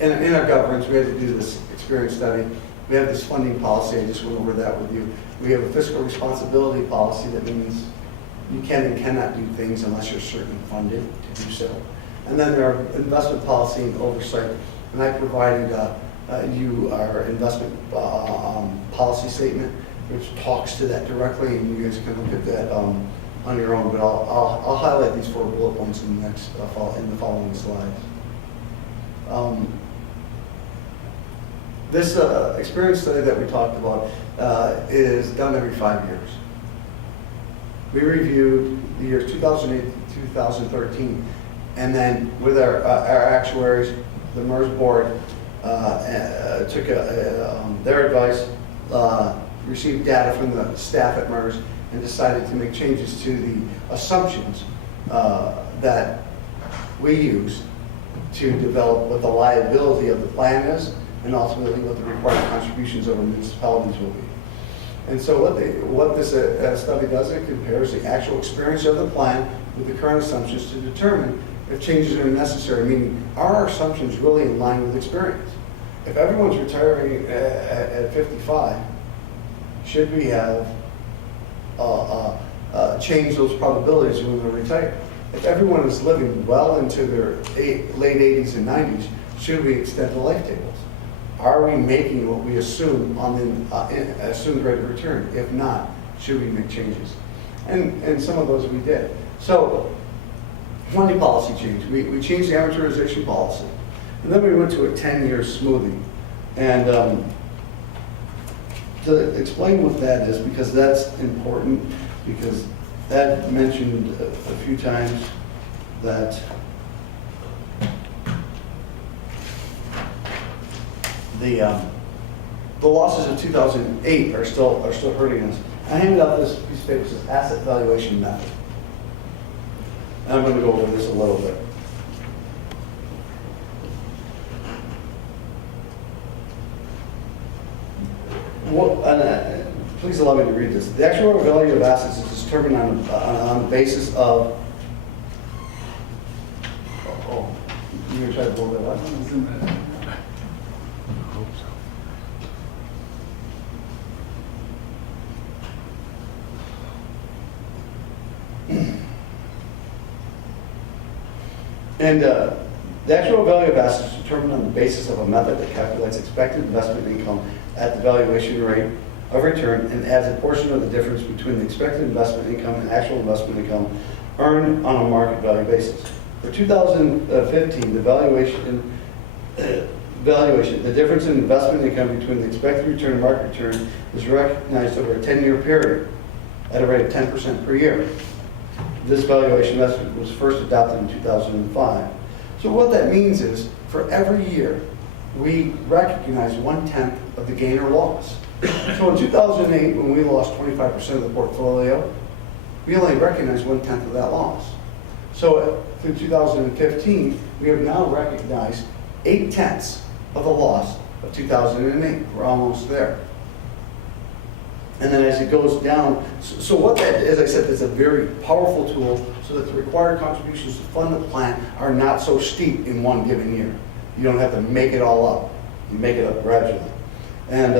in our governance, we had to do this experience study. We have this funding policy. I just went over that with you. We have a fiscal responsibility policy that means you can and cannot do things unless you're certain funded to do so. And then there are investment policy and oversight. And I provided you our investment policy statement, which talks to that directly, and you guys can look at that on your own. But I'll highlight these 4 bullet points in the next in the following slides. This experience study that we talked about is done every 5 years. We reviewed the years 2008 to 2013, and then with our actuaries, the MERS board took their advice, received data from the staff at MERS, and decided to make changes to the assumptions that we use to develop what the liability of the plan is, and ultimately what the required contributions of our municipalities will be. And so what this study does, it compares the actual experience of the plan with the current assumptions to determine if changes are necessary, meaning are our assumptions really in line with experience? If everyone's retiring at 55, should we have changed those probabilities when they're retired? If everyone is living well into their late 80s and 90s, should we extend the life tables? Are we making what we assume on the assumed rate of return? If not, should we make changes? And some of those we did. So funding policy change. We changed the amortization policy. And then we went to a 10-year smoothing. And to explain what that is, because that's important, because Ed mentioned a few times that the losses of 2008 are still hurting us. I handed out this piece of paper that says asset valuation method. And I'm going to go over this a little bit. Please allow me to read this. The actual value of assets is determined on the basis of. Oh, you're going to try to blow that up? And the actual value of assets is determined on the basis of a method that calculates expected investment income at the valuation rate of return and adds a portion of the difference between the expected investment income and actual investment income earned on a market value basis. For 2015, the the difference in investment income between the expected return and market return is recognized over a 10-year period at a rate of 10% per year. This valuation method was first adopted in 2005. So what that means is, for every year, we recognize 1/10 of the gain or loss. So in 2008, when we lost 25% of the portfolio, we only recognized 1/10 of that loss. So through 2015, we have now recognized 8/10 of the loss of 2008. We're almost there. And then as it goes down, so what that, as I said, is a very powerful tool so that the required contributions to fund the plan are not so steep in one given year. You don't have to make it all up. You make it up gradually. And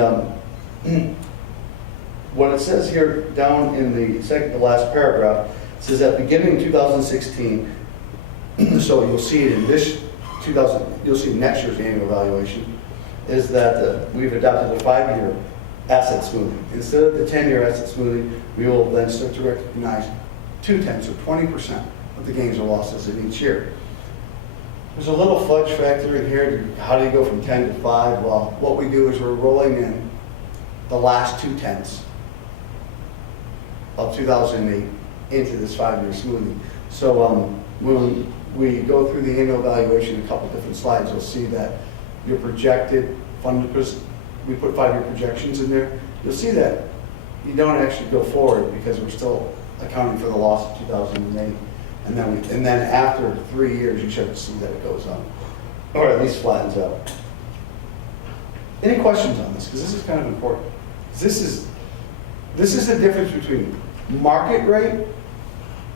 what it says here down in the second to last paragraph, it says that beginning in 2016, so you'll see it in this you'll see next year's annual evaluation, is that we've adopted a 5-year asset smoothing. Instead of the 10-year asset smoothing, we will then start to recognize 2/10, so 20% of the gains or losses in each year. There's a little fudge factor in here. How do you go from 10 to 5? Well, what we do is we're rolling in the last 2/10 of 2008 into this 5-year smoothing. So when we go through the annual evaluation, a couple different slides, you'll see that your projected funded, we put 5-year projections in there. You'll see that you don't actually go forward because we're still accounting for the loss of 2008. And then after 3 years, you should see that it goes up, or at least flattens out. Any questions on this? Because this is kind of important. This is the difference between market rate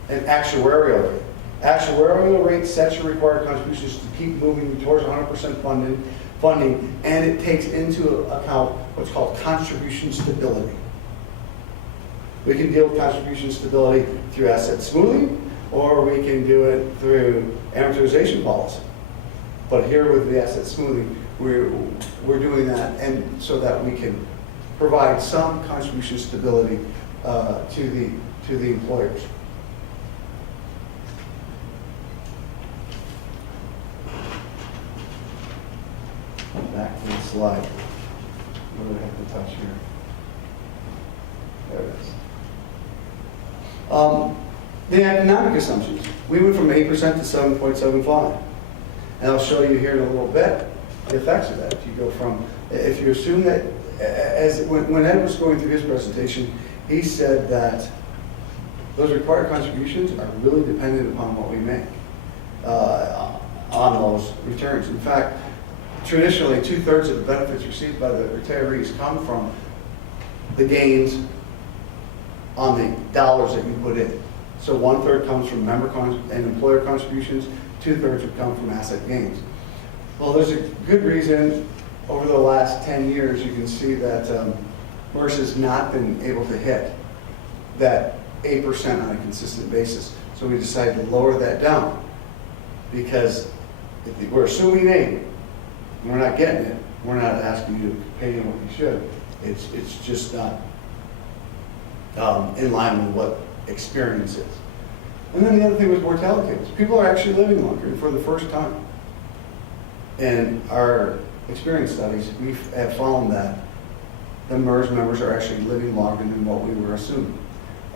and actuarial rate. Actuarial rate sets your required contributions to keep moving towards 100% funding, and it takes into account what's called contribution stability. We can deal with contribution stability through asset smoothing, or we can do it through amortization policy. But here with the asset smoothing, we're doing that, and so that we can provide some contribution stability to the employers. Back to the slide. What do I have to touch here? There it is. The economic assumptions. We went from 8% to 7.75. And I'll show you here in a little bit the effects of that. If you assume that, when Ed was going through his presentation, he said that those required contributions are really dependent upon what we make on those returns. In fact, traditionally, 2/3 of the benefits received by the retirees come from the gains on the dollars that you put in. So 1/3 comes from member and employer contributions, 2/3 would come from asset gains. Well, there's a good reason. Over the last 10 years, you can see that MERS has not been able to hit that 8% on a consistent basis. So we decided to lower that down, because if we're assuming 8, we're not getting it. We're not asking you to pay in what you should. It's just not in line with what experience is. And then the other thing was mortality tables. People are actually living longer for the first time. In our experience studies, we have found that the MERS members are actually living longer than what we were assuming.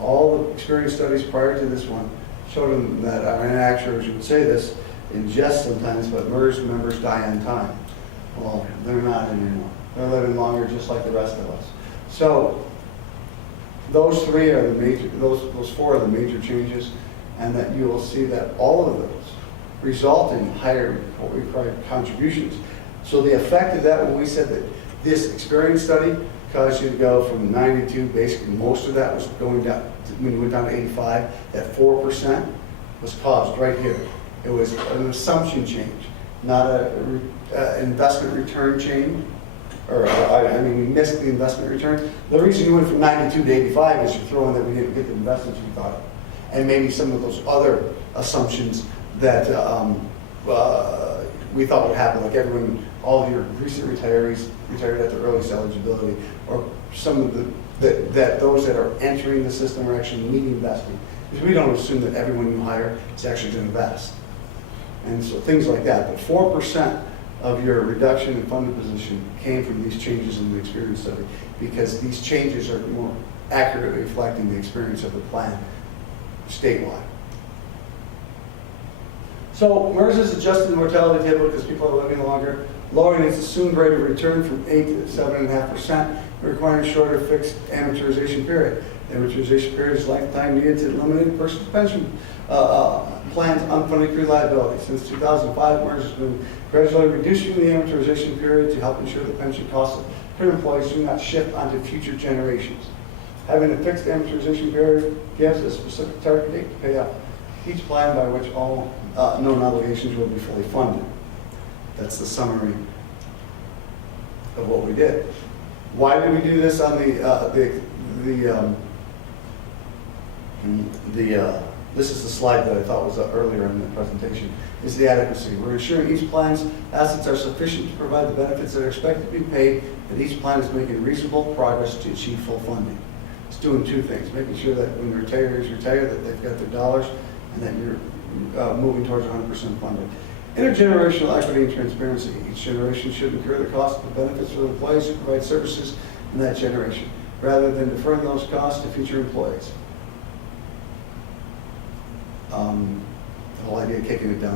All the experience studies prior to this one showed them that, and actuaries would say this in jest sometimes, but MERS members die on time. Well, they're not anymore. They're living longer just like the rest of us. So those three are the major, those four are the major changes, and that you will see that all of those result in higher required contributions. So the effect of that, when we said that this experience study caused you to go from 92, basically most of that was going down, when you went down to 85, that 4% was caused right here. It was an assumption change, not an investment return change. I mean, we missed the investment return. The reason you went from 92 to 85 is you're throwing that we didn't get the investments we thought of. And maybe some of those other assumptions that we thought would happen, like everyone, all of your recent retirees retired at their earliest eligibility, or some of that those that are entering the system are actually needing investing. Because we don't assume that everyone you hire is actually going to invest. And so things like that. But 4% of your reduction in funded position came from these changes in the experience study, because these changes are more accurately reflecting the experience of the plan statewide. So MERS has adjusted the mortality table because people are living longer, lowering its assumed rate of return from 8 to 7.5%, requiring shorter fixed amortization period. The amortization period is lifetime needed to eliminate a person's pension plan's unfunded accrued liability. Since 2005, MERS has been gradually reducing the amortization period to help ensure the pension costs of current employees do not shift onto future generations. Having a fixed amortization period gives a specific target date to pay off each plan by which all known obligations will be fully funded. That's the summary of what we did. Why did we do this on this is the slide that I thought was earlier in the presentation, is the adequacy. We're ensuring each plan's assets are sufficient to provide the benefits that are expected to be paid, and each plan is making reasonable progress to achieve full funding. It's doing two things: making sure that when the retirees retire, that they've got their dollars, and that you're moving towards 100% funding. Intergenerational equity and transparency. Each generation should incur the cost of the benefits for the employees who provide services in that generation, rather than deferring those costs to future employees. The whole idea of kicking the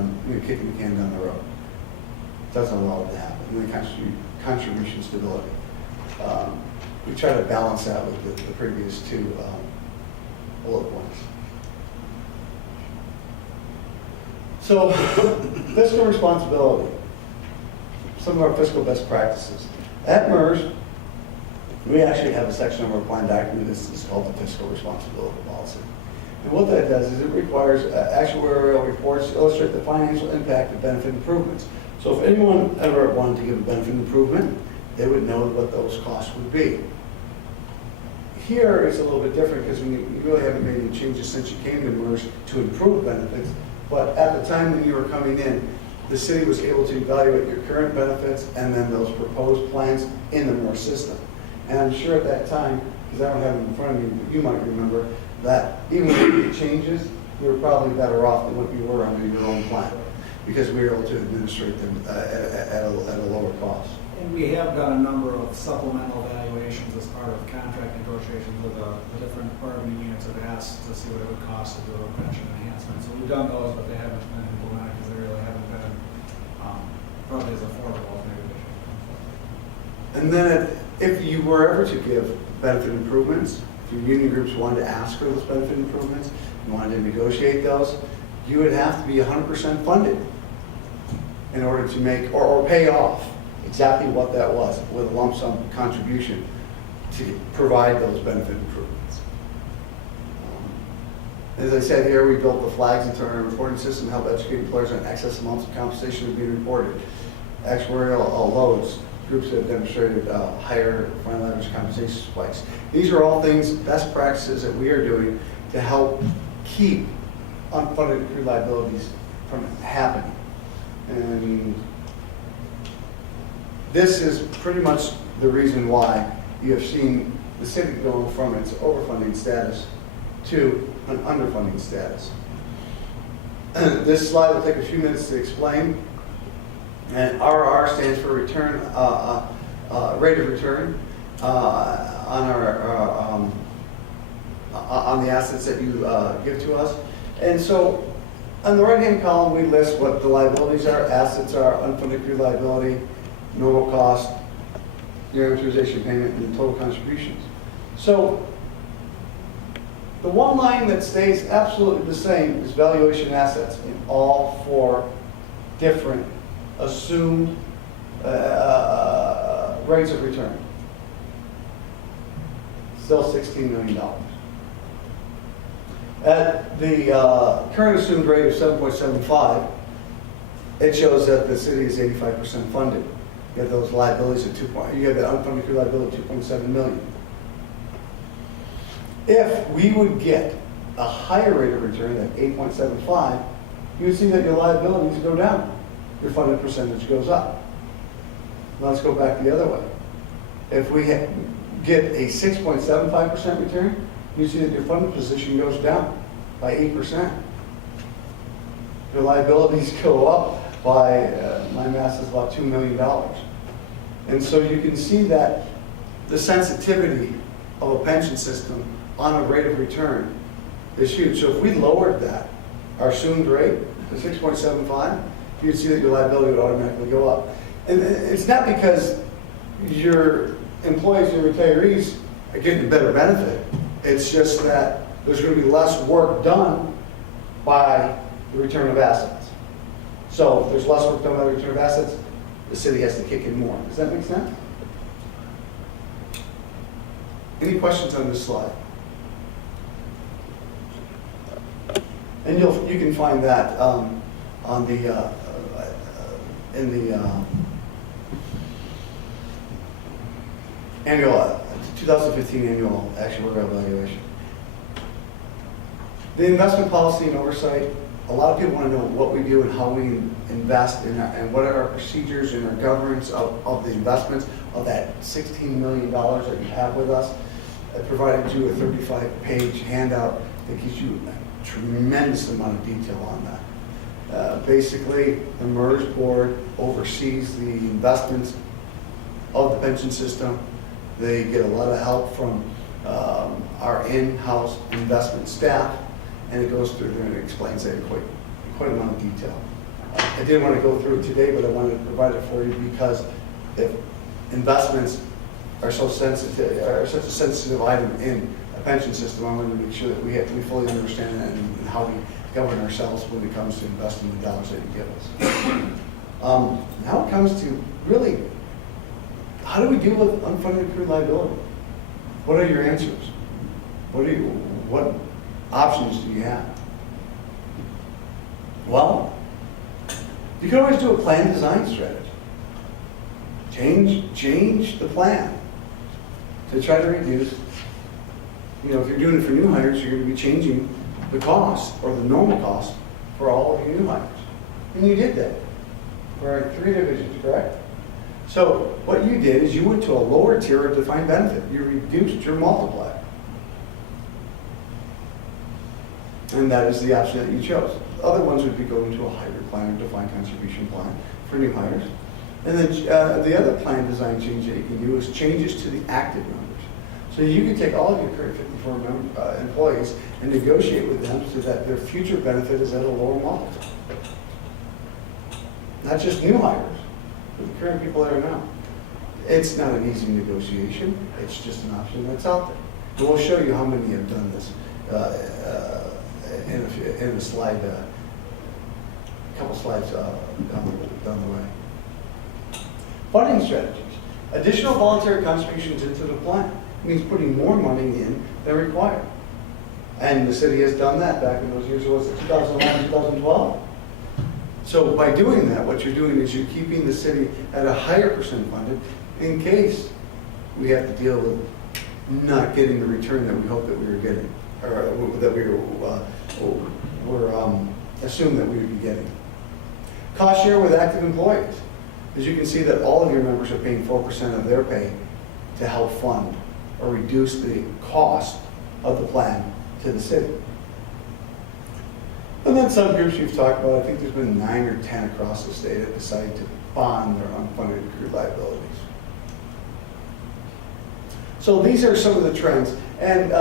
can down the road doesn't allow it to happen. And then contribution stability. We try to balance that with the previous two bullet points. So, fiscal responsibility. Some of our fiscal best practices. At MERS, we actually have a section of our plan document. This is called the fiscal responsibility policy. And what that does is it requires actuarial reports to illustrate the financial impact of benefit improvements. So if anyone ever wanted to give a benefit improvement, they would know what those costs would be. Here it's a little bit different because we really haven't made any changes since you came to MERS to improve benefits. But at the time when you were coming in, the city was able to evaluate your current benefits and then those proposed plans in the MERS system. And I'm sure at that time, because I don't have it in front of me, but you might remember that even with the changes, you were probably better off than what you were under your own plan, because we were able to administrate them at a lower cost. And we have done a number of supplemental evaluations as part of contract negotiations with the different bargaining units have asked to see what it would cost to do a pension enhancement. So we've done those, but they haven't been implemented because they really haven't been probably as affordable as maybe they should. And then if you were ever to give benefit improvements, if your union groups wanted to ask for those benefit improvements, you wanted to negotiate those, you would have to be 100% funded in order to make, or pay off exactly what that was with a lump sum contribution to provide those benefit improvements. As I said here, we built the flags into our reporting system to help educate employers on excess amounts of compensation to be reported. Actuarial loads, groups that have demonstrated higher final average compensation spikes. These are all things, best practices that we are doing to help keep unfunded accrued liabilities from happening. And this is pretty much the reason why you have seen the city go from its overfunding status to an underfunding status. This slide will take a few minutes to explain. And RR stands for return, rate of return on the assets that you give to us. And so on the right-hand column, we list what the liabilities are. Assets are unfunded accrued liability, normal cost, your amortization payment, and total contributions. So the one line that stays absolutely the same is valuation assets in all four different assumed rates of return. Still $16 million. At the current assumed rate of 7.75, it shows that the city is 85% funded. You have those liabilities at you have the unfunded accrued liability of 2.7 million. If we would get a higher rate of return at 8.75, you would see that your liabilities go down. Your funded percentage goes up. Now let's go back the other way. If we get a 6.75% return, you see that your funded position goes down by 8%. Your liabilities go up by, my math is about $2 million. And so you can see that the sensitivity of a pension system on a rate of return is huge. So if we lowered that, our assumed rate to 6.75, you'd see that your liability would automatically go up. And it's not because your employees and retirees are getting a better benefit. It's just that there's going to be less work done by the return of assets. So if there's less work done by the return of assets, the city has to kick in more. Does that make sense? Any questions on this slide? And you can find that on the in the annual 2015 annual actuarial evaluation. The investment policy and oversight. A lot of people want to know what we do and how we invest in and what are our procedures and our governance of the investments of that $16 million that you have with us. I provided you a 35-page handout that gives you a tremendous amount of detail on that. Basically, the MERS board oversees the investments of the pension system. They get a lot of help from our in-house investment staff, and it goes through there and it explains that in quite a amount of detail. I didn't want to go through it today, but I wanted to provide it for you because if investments are so sensitive, are such a sensitive item in a pension system, I wanted to make sure that we fully understand that and how we govern ourselves when it comes to investing the dollars that you give us. Now it comes to really, how do we deal with unfunded accrued liability? What are your answers? What options do you have? Well, you can always do a plan design strategy. Change the plan to try to reduce, if you're doing it for new hires, you're going to be changing the cost or the normal cost for all of your new hires. And you did that for our 3 divisions, correct? So what you did is you went to a lower tier of defined benefit. You reduced your multiplier. And that is the option that you chose. Other ones would be going to a hybrid plan or defined contribution plan for new hires. And then the other plan design change that you can do is changes to the active members. So you can take all of your current 54 employees and negotiate with them so that their future benefit is at a lower multiple. Not just new hires, but the current people that are now. It's not an easy negotiation. It's just an option that's out there. And we'll show you how many have done this in a slide, a couple slides down the way. Funding strategies. Additional voluntary contributions into the plan means putting more money in than required. And the city has done that back in those years. Was it 2011, 2012? So by doing that, what you're doing is you're keeping the city at a higher percent funded in case we have to deal with not getting the return that we hope that we were getting, or that we were assumed that we would be getting. Cost share with active employees. As you can see that all of your members are paying 4% of their pay to help fund or reduce the cost of the plan to the city. And then some groups you've talked about, I think there's been 9 or 10 across the state that decided to bond their unfunded accrued liabilities. So these are some of the trends. And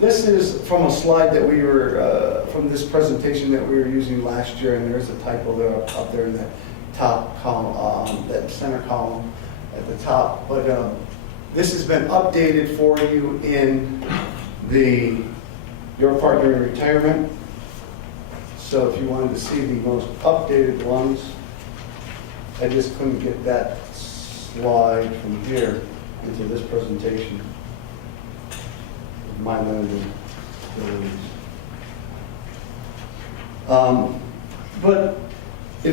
this is from a slide that we were, from this presentation that we were using last year, and there's a typo there up there in that top column, that center column at the top. But this has been updated for you in Your Partner in Retirement. So if you wanted to see the most updated ones, I just couldn't get that slide from here into this presentation. My limited abilities. But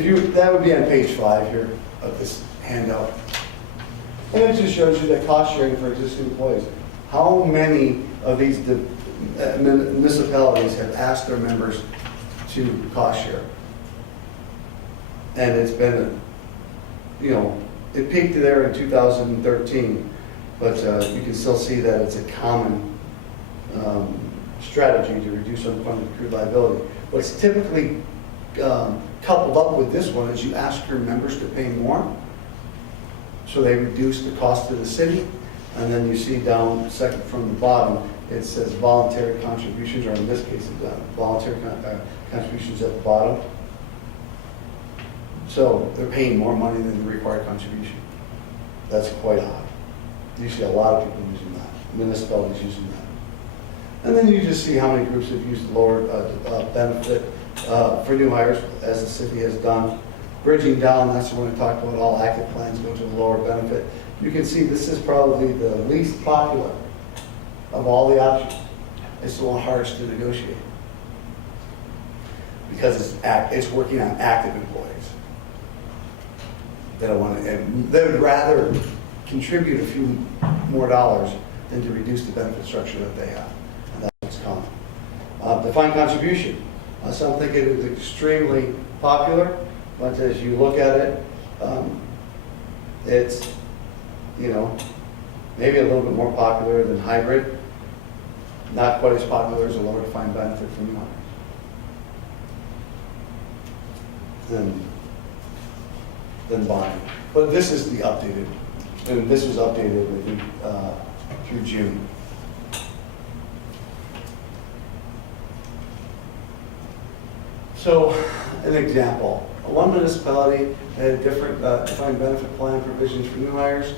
that would be on page 5 here of this handout. And it just shows you that cost sharing for existing employees. How many of these municipalities have asked their members to cost share? And it's been, it peaked there in 2013, but you can still see that it's a common strategy to reduce unfunded accrued liability. What's typically coupled up with this one is you ask your members to pay more, so they reduce the cost to the city, and then you see down second from the bottom, it says voluntary contributions, or in this case, voluntary contributions at the bottom. So they're paying more money than the required contribution. That's quite odd. You see a lot of people using that, municipalities using that. And then you just see how many groups have used the lower benefit for new hires, as the city has done. Bridging down, that's when I talked about all active plans go to a lower benefit. You can see this is probably the least popular of all the options. It's the one hardest to negotiate because it's working on active employees. They don't want to, and they would rather contribute a few more dollars than to reduce the benefit structure that they have. And that's what's common. Defined contribution. Some think it is extremely popular, but as you look at it, it's, maybe a little bit more popular than hybrid. Not quite as popular as a lower defined benefit for new hires. Than buying. But this is the updated, and this was updated, I think, through June. So, an example. One municipality had a different defined benefit plan provisions for new hires.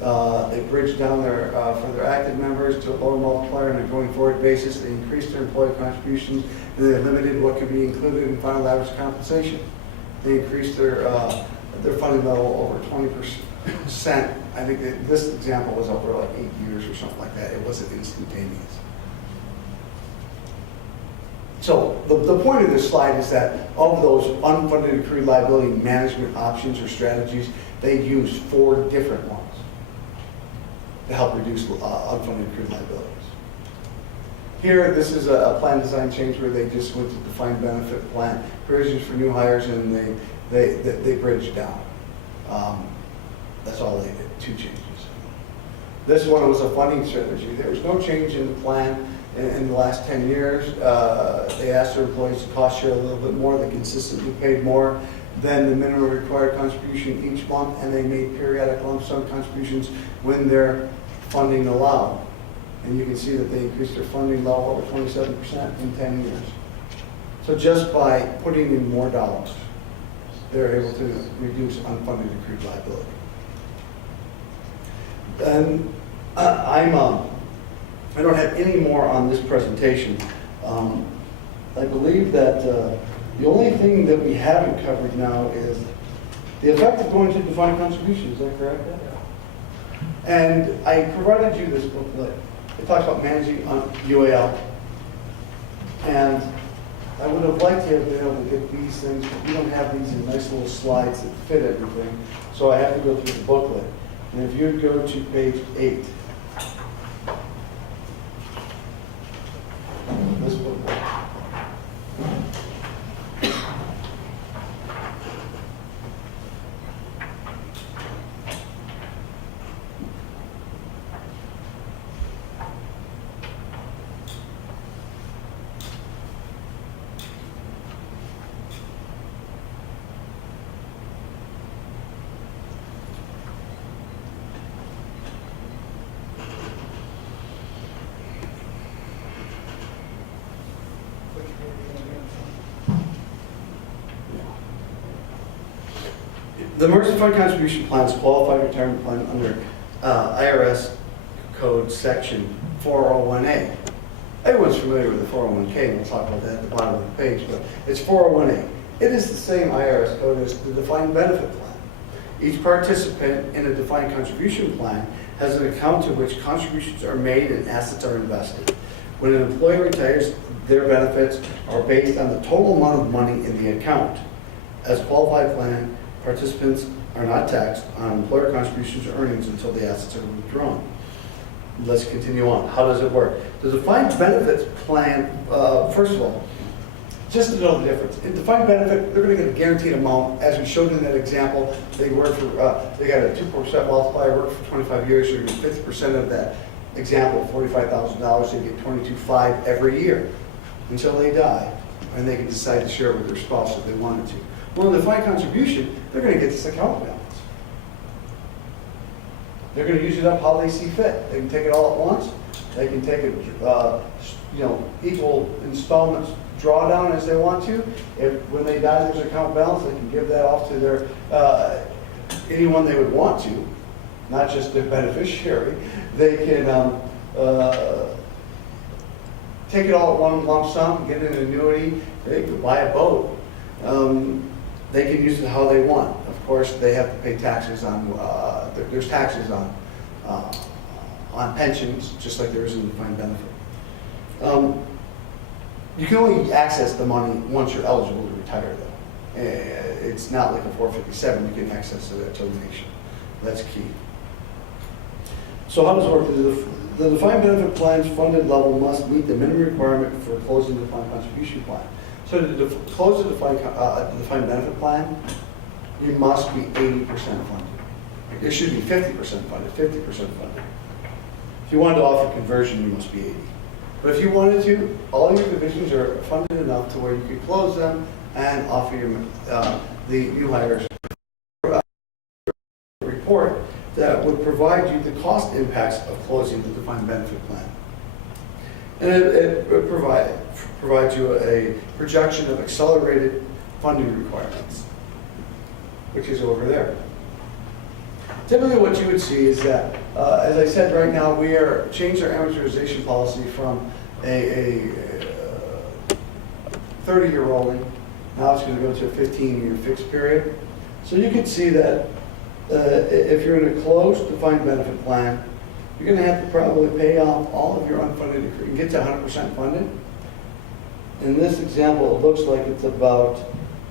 They bridged down for their active members to a lower multiplier on a going forward basis. They increased their employee contributions, and they limited what could be included in final average compensation. They increased their funding level over 20%. I think that this example was over like 8 years or something like that. It wasn't instantaneous. So the point of this slide is that of those unfunded accrued liability management options or strategies, they use 4 different ones to help reduce unfunded accrued liabilities. Here, this is a plan design change where they just went to defined benefit plan provisions for new hires, and they bridged down. That's all they did, 2 changes. This one was a funding strategy. There was no change in the plan in the last 10 years. They asked their employees to cost share a little bit more. They consistently paid more than the minimum required contribution each month, and they made periodic lump sum contributions when their funding allowed. And you can see that they increased their funding level over 27% in 10 years. So just by putting in more dollars, they're able to reduce unfunded accrued liability. And I don't have any more on this presentation. I believe that the only thing that we haven't covered now is the effect of going to defined contribution. Is that correct? And I provided you this booklet. It talks about managing on UAL. And I would have liked to have been able to get these things, but we don't have these in nice little slides that fit everything. So I have to go through the booklet. And if you'd go to page 8. This booklet. The emergency fund contribution plan is a qualified retirement plan under IRS code section 401A. Everyone's familiar with the 401K, and we'll talk about that at the bottom of the page, but it's 401A. It is the same IRS code as the defined benefit plan. Each participant in a defined contribution plan has an account to which contributions are made and assets are invested. When an employee retires, their benefits are based on the total amount of money in the account. As qualified plan, participants are not taxed on employer contributions or earnings until the assets are withdrawn. Let's continue on. How does it work? The defined benefits plan, first of all, just to know the difference. In defined benefit, they're going to get a guaranteed amount. As we showed in that example, they work for, they got a 2% multiplier, work for 25 years, so you're getting 50% of that example, $45,000, they get $22,500 every year until they die, and they can decide to share it with their spouse if they wanted to. Well, in the defined contribution, they're going to get this account balance. They're going to use it up how they see fit. They can take it all at once. They can take it, equal installments drawdown as they want to. If when they die, there's an account balance, they can give that off to their anyone they would want to, not just their beneficiary. They can take it all at one lump sum, get an annuity. They could buy a boat. They can use it how they want. Of course, they have to pay taxes on. There's taxes on pensions, just like there is in the defined benefit. You can only access the money once you're eligible to retire, though. It's not like a 457. You can access it at termination. That's key. So how does it work? The defined benefit plan's funded level must meet the minimum requirement for closing the defined contribution plan. So to close the defined benefit plan, you must be 80% funded. It should be 50% funded, 50% funded. If you wanted to offer conversion, you must be 80. But if you wanted to, all your divisions are funded enough to where you could close them and offer your, the new hires report that would provide you the cost impacts of closing the defined benefit plan. And it provides you a projection of accelerated funding requirements, which is over there. Typically what you would see is that, as I said, right now we are changed our amortization policy from a 30-year rolling. Now it's going to go to a 15-year fixed period. So you can see that if you're in a closed defined benefit plan, you're going to have to probably pay off all of your unfunded and get to 100% funded. In this example, it looks like it's about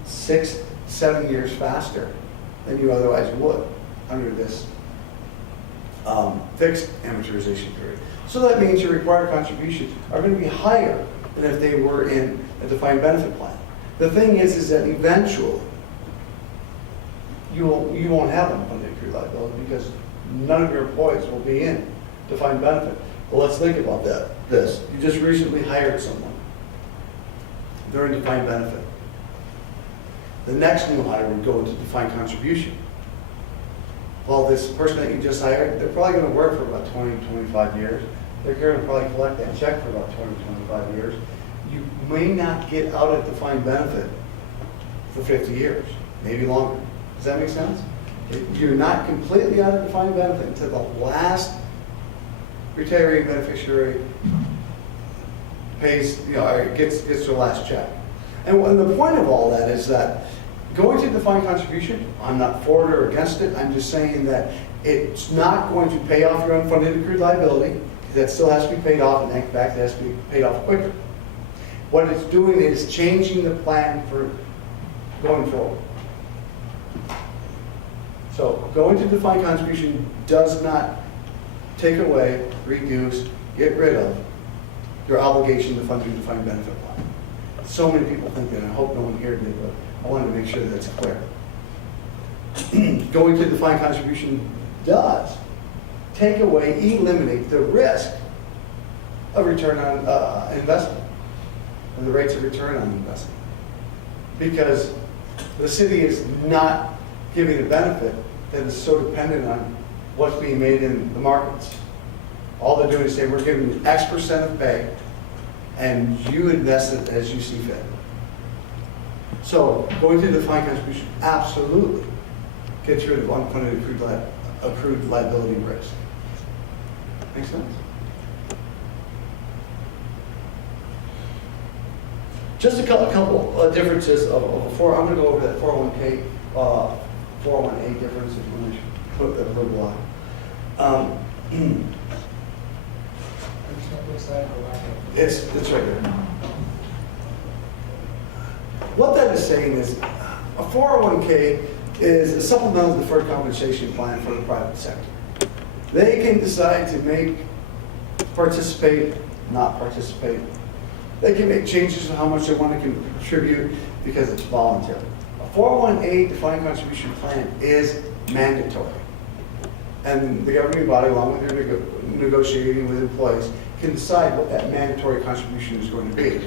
6-7 years faster than you otherwise would under this fixed amortization period. So that means your required contributions are going to be higher than if they were in a defined benefit plan. The thing is that eventually you won't have unfunded accrued liability because none of your employees will be in defined benefit. Well, let's think about that. You just recently hired someone. They're in defined benefit. The next new hire would go into defined contribution. Well, this person that you just hired, they're probably going to work for about 20, 25 years. They're going to probably collect that check for about 20, 25 years. You may not get out of defined benefit for 50 years, maybe longer. Does that make sense? You're not completely out of defined benefit until the last retiree beneficiary pays, gets their last check. And the point of all that is that going to defined contribution, I'm not for it or against it. I'm just saying that it's not going to pay off your unfunded accrued liability. That still has to be paid off, and in fact, it has to be paid off quicker. What it's doing is changing the plan for going forward. So going to defined contribution does not take away, reduce, get rid of your obligation to fund your defined benefit plan. So many people think that, and I hope no one here did, but I wanted to make sure that's clear. Going to defined contribution does take away, eliminate the risk of return on investment and the rates of return on investment. Because the city is not giving a benefit that is so dependent on what's being made in the markets. All they're doing is saying, we're giving you X% of pay, and you invest it as you see fit. So going to defined contribution absolutely gets rid of unfunded accrued liability risk. Make sense? Just a couple of differences of I'm going to go over that 401k, 401a difference if you want to put that verbal on. It's right there. What that is saying is a 401k is a supplemental deferred compensation plan for the private sector. They can decide to participate, not participate. They can make changes in how much they want to contribute because it's voluntary. A 401a defined contribution plan is mandatory. And the governing body, along with their negotiating with employees, can decide what that mandatory contribution is going to be.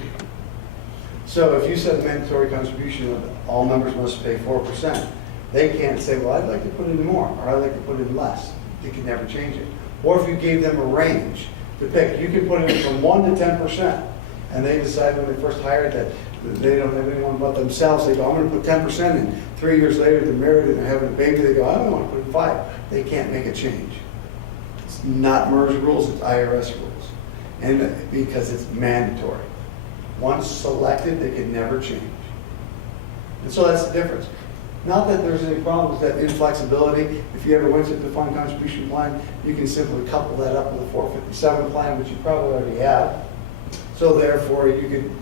So if you set a mandatory contribution of all members must pay 4%, they can't say, well, I'd like to put in more, or I'd like to put in less. They can never change it. Or if you gave them a range to pick, you can put in from 1 to 10%, and they decide when they first hired that they don't have anyone but themselves. They go, I'm going to put 10% in. 3 years later, they're married and they're having a baby. They go, I don't want to put in 5. They can't make a change. It's not MERS rules, it's IRS rules. And because it's mandatory. Once selected, they can never change. And so that's the difference. Not that there's any problem with that inflexibility. If you ever went to the defined contribution plan, you can simply couple that up with a 457 plan, which you probably already have. So therefore, you can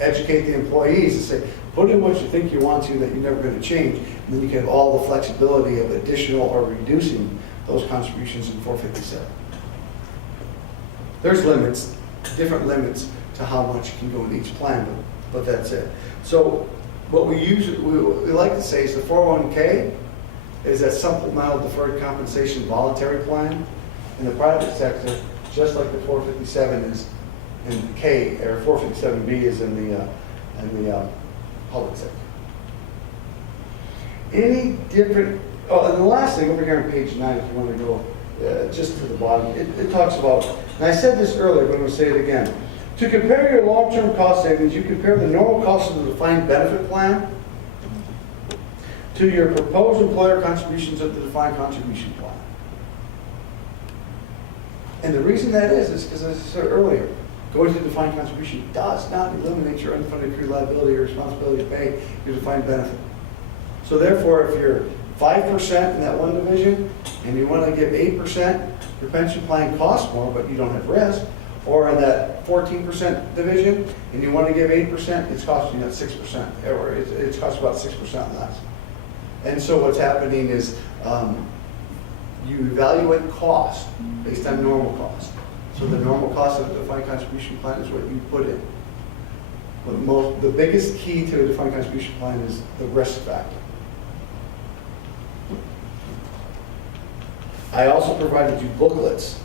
educate the employees and say, put in what you think you want to that you're never going to change. And then you can have all the flexibility of additional or reducing those contributions in 457. There's limits, different limits to how much can go in each plan, but that's it. So what we like to say is the 401k is that supplemental deferred compensation voluntary plan in the private sector, just like the 457 is in K, or 457B is in the public sector. Any different, oh, and the last thing over here on page 9, if you want to go just to the bottom, it talks about, and I said this earlier, but I'm going to say it again. To compare your long-term cost savings, you compare the normal cost of the defined benefit plan to your proposed employer contributions of the defined contribution plan. And the reason that is because, as I said earlier, going to the defined contribution does not eliminate your unfunded accrued liability or responsibility to pay your defined benefit. So therefore, if you're 5% in that one division and you want to give 8%, your pension plan costs more, but you don't have risk. Or in that 14% division and you want to give 8%, it's costing you that 6%, or it's costing about 6% less. And so what's happening is you evaluate cost based on normal cost. So the normal cost of a defined contribution plan is what you put in. But the biggest key to a defined contribution plan is the risk factor. I also provided you booklets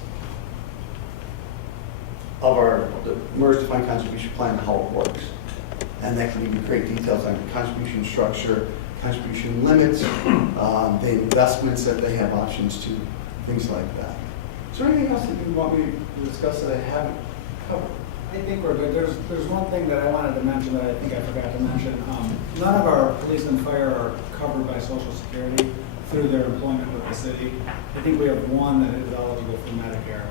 of the MERS defined contribution plan and how it works. And that can give you great details on contribution structure, contribution limits, the investments that they have options to, things like that. Is there anything else that you want me to discuss that I haven't covered? I think we're good. There's one thing that I wanted to mention that I think I forgot to mention. None of our police and fire are covered by Social Security through their employment with the city. I think we have one that is eligible for Medicare.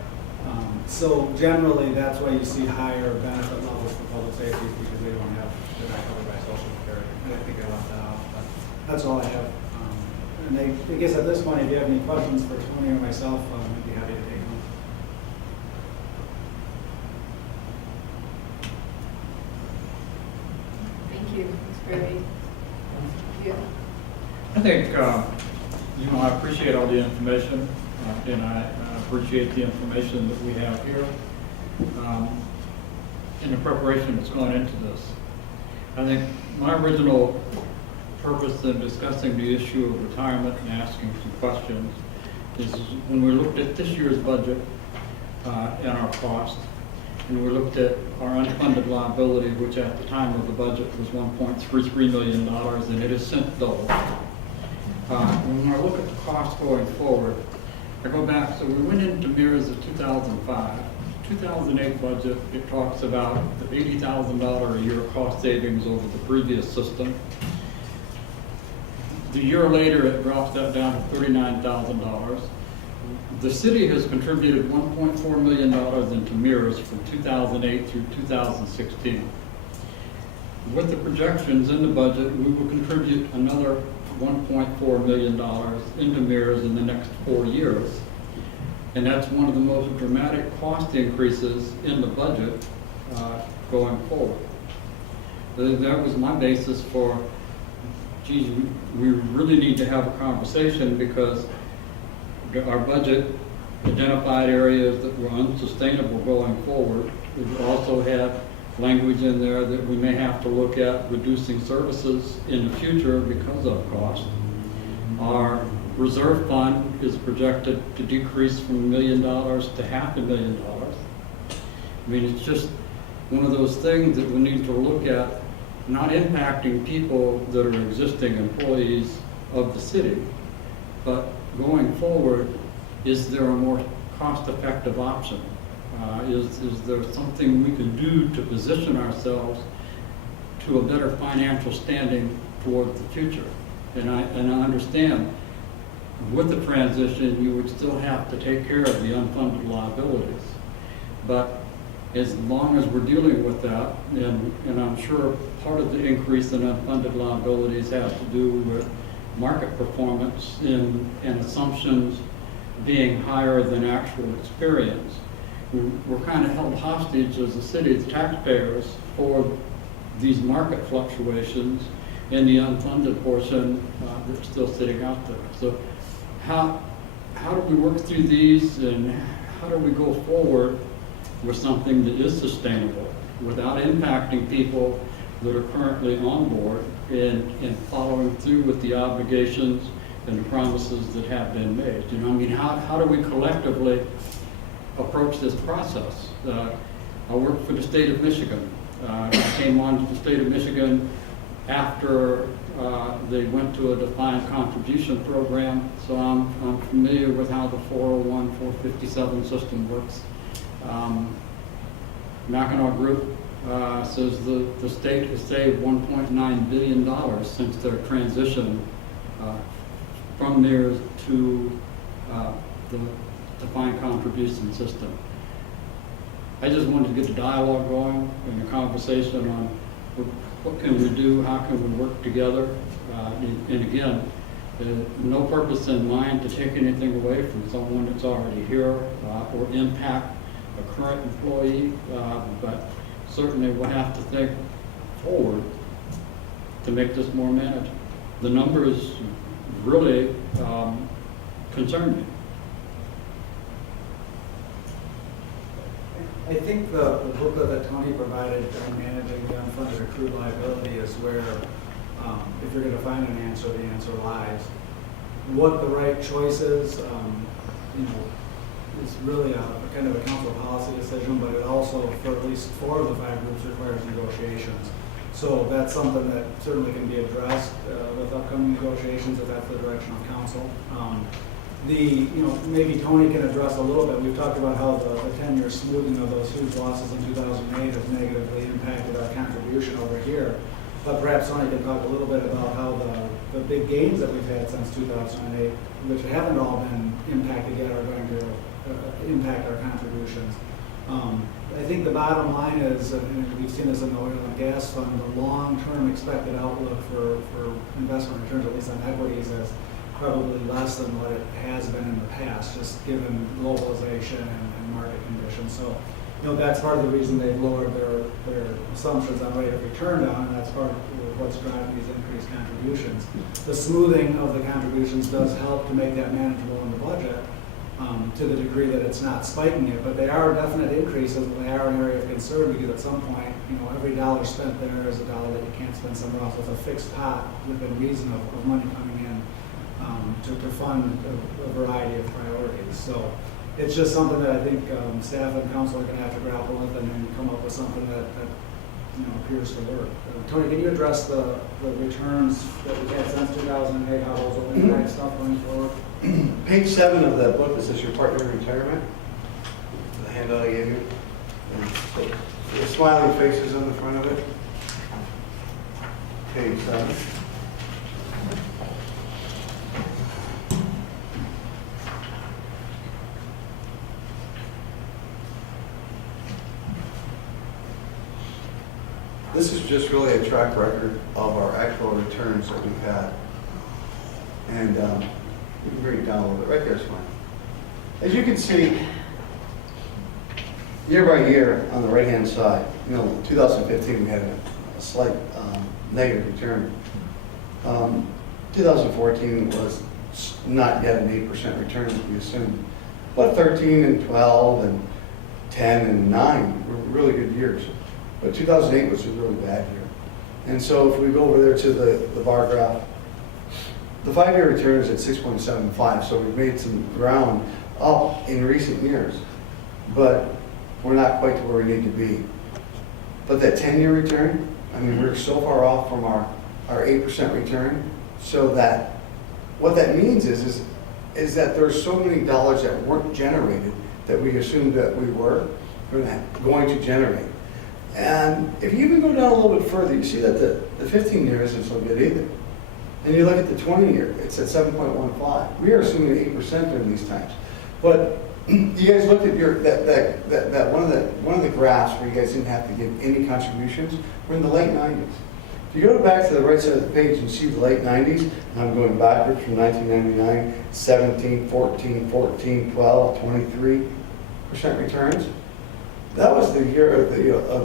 So generally, that's why you see higher benefit levels for public safety, because they're not covered by Social Security. And I think I left that out, but that's all I have. And I guess at this point, if you have any questions for Tony or myself, I'd be happy to take them. Thank you. It's very, yeah. I think, I appreciate all the information, and I appreciate the information that we have here in the preparation that's gone into this. I think my original purpose in discussing the issue of retirement and asking some questions is when we looked at this year's budget and our cost, and we looked at our unfunded liability, which at the time of the budget was $1.33 million, and it has since doubled. When I look at the cost going forward, I go back, so we went into MERS of 2005. 2008 budget, it talks about the $80,000 a year cost savings over the previous system. The year later, it drops that down to $39,000. The city has contributed $1.4 million into mirrors from 2008 through 2016. With the projections in the budget, we will contribute another $1.4 million into mirrors in the next 4 years. And that's one of the most dramatic cost increases in the budget going forward. That was my basis for, geez, we really need to have a conversation because our budget identified areas that were unsustainable going forward. We also had language in there that we may have to look at reducing services in the future because of cost. Our reserve fund is projected to decrease from $1 million to $500,000. I mean, it's just one of those things that we need to look at, not impacting people that are existing employees of the city, but going forward, is there a more cost-effective option? Is there something we can do to position ourselves to a better financial standing toward the future? And I understand with the transition, you would still have to take care of the unfunded liabilities. But as long as we're dealing with that, and I'm sure part of the increase in unfunded liabilities has to do with market performance and assumptions being higher than actual experience, we're kind of held hostage as a city, as taxpayers, for these market fluctuations and the unfunded portion that's still sitting out there. So how do we work through these, and how do we go forward with something that is sustainable without impacting people that are currently on board and following through with the obligations and the promises that have been made? You know, I mean, how do we collectively approach this process? I work for the state of Michigan. I came on to the state of Michigan after they went to a defined contribution program, so I'm familiar with how the 401, 457 system works. Mackinac Group says the state has saved $1.9 billion since their transition from theirs to the defined contribution system. I just wanted to get the dialogue going and the conversation on what can we do, how can we work together, and again, no purpose in mind to take anything away from someone that's already here or impact a current employee, but certainly we'll have to think forward to make this more manageable. The numbers really concern me. I think the booklet that Tony provided on managing the unfunded accrued liability is where, if you're going to find an answer, the answer lies. What the right choice is, is really a kind of a council policy decision, but it also, for at least 4 of the 5 groups, requires negotiations. So that's something that certainly can be addressed with upcoming negotiations if that's the direction of council. Maybe Tony can address a little bit. We've talked about how the 10-year smoothing of those huge losses in 2008 has negatively impacted our contribution over here. But perhaps Tony can talk a little bit about how the big gains that we've had since 2008, which haven't all been impacted yet, are going to impact our contributions. I think the bottom line is, and we've seen this in the oil and gas fund, the long-term expected outlook for investment returns, at least on equities, is probably less than what it has been in the past, just given globalization and market conditions. So, that's part of the reason they've lowered their assumptions on rate of return down, and that's part of what's driving these increased contributions. The smoothing of the contributions does help to make that manageable in the budget, to the degree that it's not spiking it, but they are definite increases, and they are an area of concern, because at some point, every dollar spent there is a dollar that you can't spend somewhere else. With a fixed pot within reason of money coming in to fund a variety of priorities. So it's just something that I think staff and council are going to have to grapple with, and then come up with something that appears to work. Tony, can you address the returns that we've had since 2008, how those will impact stuff going forward? Page 7 of the book, this is your partner in retirement, the handout I gave you. And so, the smiling faces on the front of it. Page 7. This is just really a track record of our actual returns that we've had. And we can bring it down a little bit. Right there's fine. As you can see, year by year on the right-hand side, 2015 we had a slight negative return. 2014 was not yet an 8% return as we assumed. But 13 and 12 and 10 and 9 were really good years. But 2008 was a really bad year. And so if we go over there to the bar graph, the 5-year return is at 6.75, so we've made some ground up in recent years. But we're not quite to where we need to be. But that 10-year return, I mean, we're so far off from our 8% return, so that what that means is that there's so many dollars that weren't generated that we assumed that we were going to generate. And if you even go down a little bit further, you see that the 15-year isn't so good either. And you look at the 20-year, it's at 7.15. We are assuming 8% during these times. But you guys looked at that one of the graphs where you guys didn't have to give any contributions. We're in the late 90s. If you go back to the right side of the page and see the late 90s, and I'm going backwards from 1999, 17, 14, 14, 12, 23% returns. That was the year of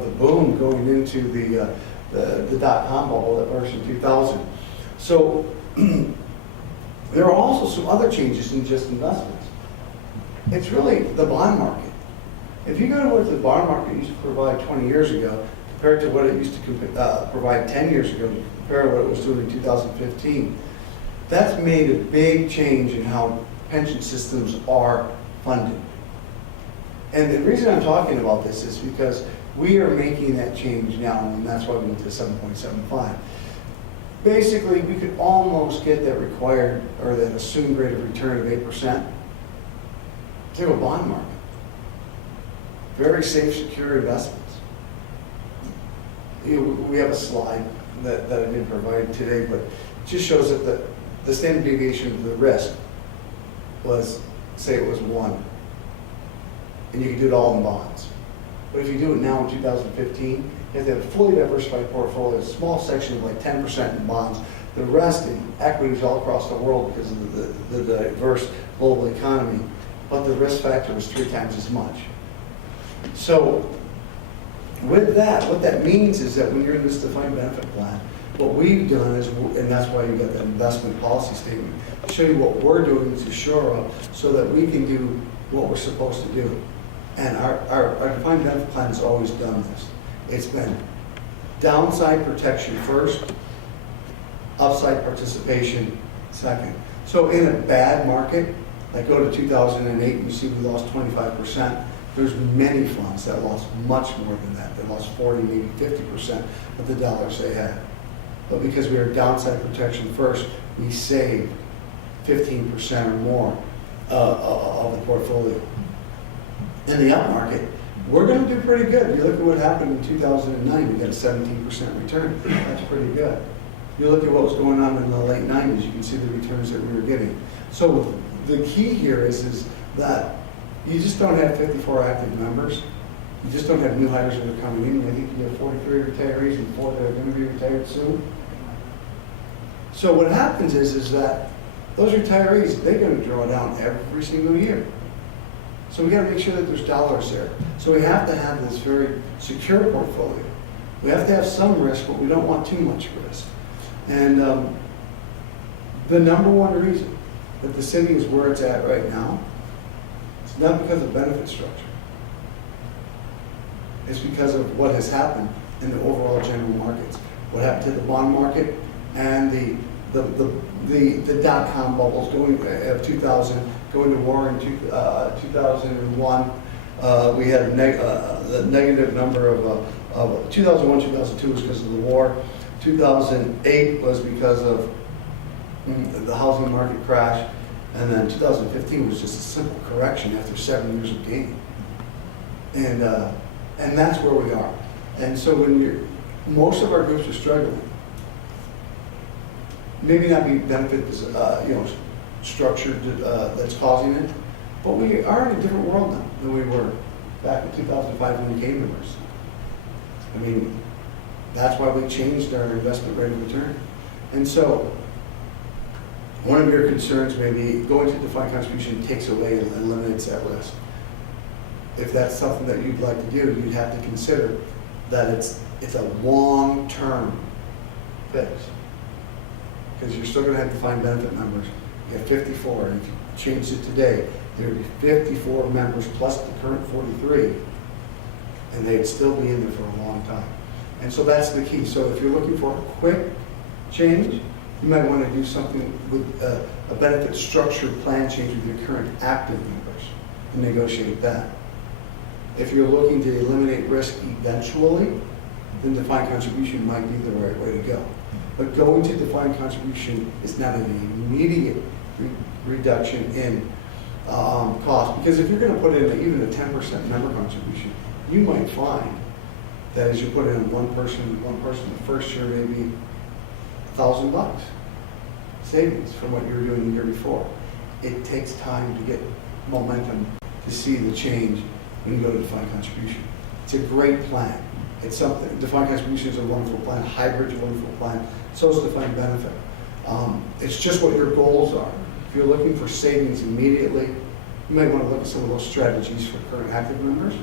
the boom going into the dot-com bubble that burst in 2000. So there are also some other changes in just investments. It's really the bond market. If you go to what the bond market used to provide 20 years ago, compared to what it used to provide 10 years ago, compared to what it was doing in 2015, that's made a big change in how pension systems are funded. And the reason I'm talking about this is because we are making that change now, and that's why we went to 7.75. Basically, we could almost get that required, or that assumed rate of return of 8% through a bond market. Very safe, secure investments. We have a slide that I didn't provide today, but it just shows that the standard deviation of the risk was, say it was 1. And you can do it all in bonds. But if you do it now in 2015, you have to have a fully diversified portfolio, a small section of like 10% in bonds, the rest in equities all across the world because of the diverse global economy. But the risk factor was 3 times as much. So with that, what that means is that when you're in this defined benefit plan, what we've done is, and that's why you got that investment policy statement, to show you what we're doing to shore up so that we can do what we're supposed to do. And our defined benefit plan has always done this. It's been downside protection first, upside participation second. So in a bad market, like go to 2008, you see we lost 25%. There's many funds that lost much more than that. They lost 40, maybe 50% of the dollars they had. But because we were downside protection first, we saved 15% or more of the portfolio. In the up market, we're going to do pretty good. If you look at what happened in 2009, we got a 17% return. That's pretty good. You look at what was going on in the late 90s, you can see the returns that we were getting. So the key here is that you just don't have 54 active members. You just don't have new hires that are coming in. I think you have 43 retirees and 4 that are going to be retired soon. So what happens is that those retirees, they're going to draw down every single year. So we got to make sure that there's dollars there. So we have to have this very secure portfolio. We have to have some risk, but we don't want too much risk. And the number one reason that the city is where it's at right now, it's not because of benefit structure. It's because of what has happened in the overall general markets. What happened to the bond market and the dot-com bubbles going of 2000, going to war in 2001. We had the negative number of 2001, 2002 was because of the war. 2008 was because of the housing market crash. And then 2015 was just a simple correction after 7 years of gain. And that's where we are. And so when most of our groups are struggling, maybe not be benefit structured that's causing it, but we are in a different world now than we were back in 2005 when we came to us. I mean, That's why we changed our investment rate of return. And so, one of your concerns may be going to defined contribution takes away and eliminates that risk. If that's something that you'd like to do, you'd have to consider that it's a long-term fix. Because you're still gonna have defined benefit members. You have 54, and if you changed it today, there would be 54 members plus the current 43, and they'd still be in there for a long time. And so that's the key. So if you're looking for a quick change, you might want to do something with a benefit structure plan change with your current active members and negotiate that. If you're looking to eliminate risk eventually, then defined contribution might be the right way to go. But going to defined contribution is not an immediate reduction in cost, because if you're going to put in even a 10% member contribution, you might find that as you put in one person the first year, maybe $1,000 savings from what you were doing the year before. It takes time to get momentum to see the change when you go to defined contribution. It's a great plan. It's something, defined contribution is a wonderful plan, hybrid's a wonderful plan, so is defined benefit. It's just what your goals are. If you're looking for savings immediately, you might want to look at some of those strategies for current active members.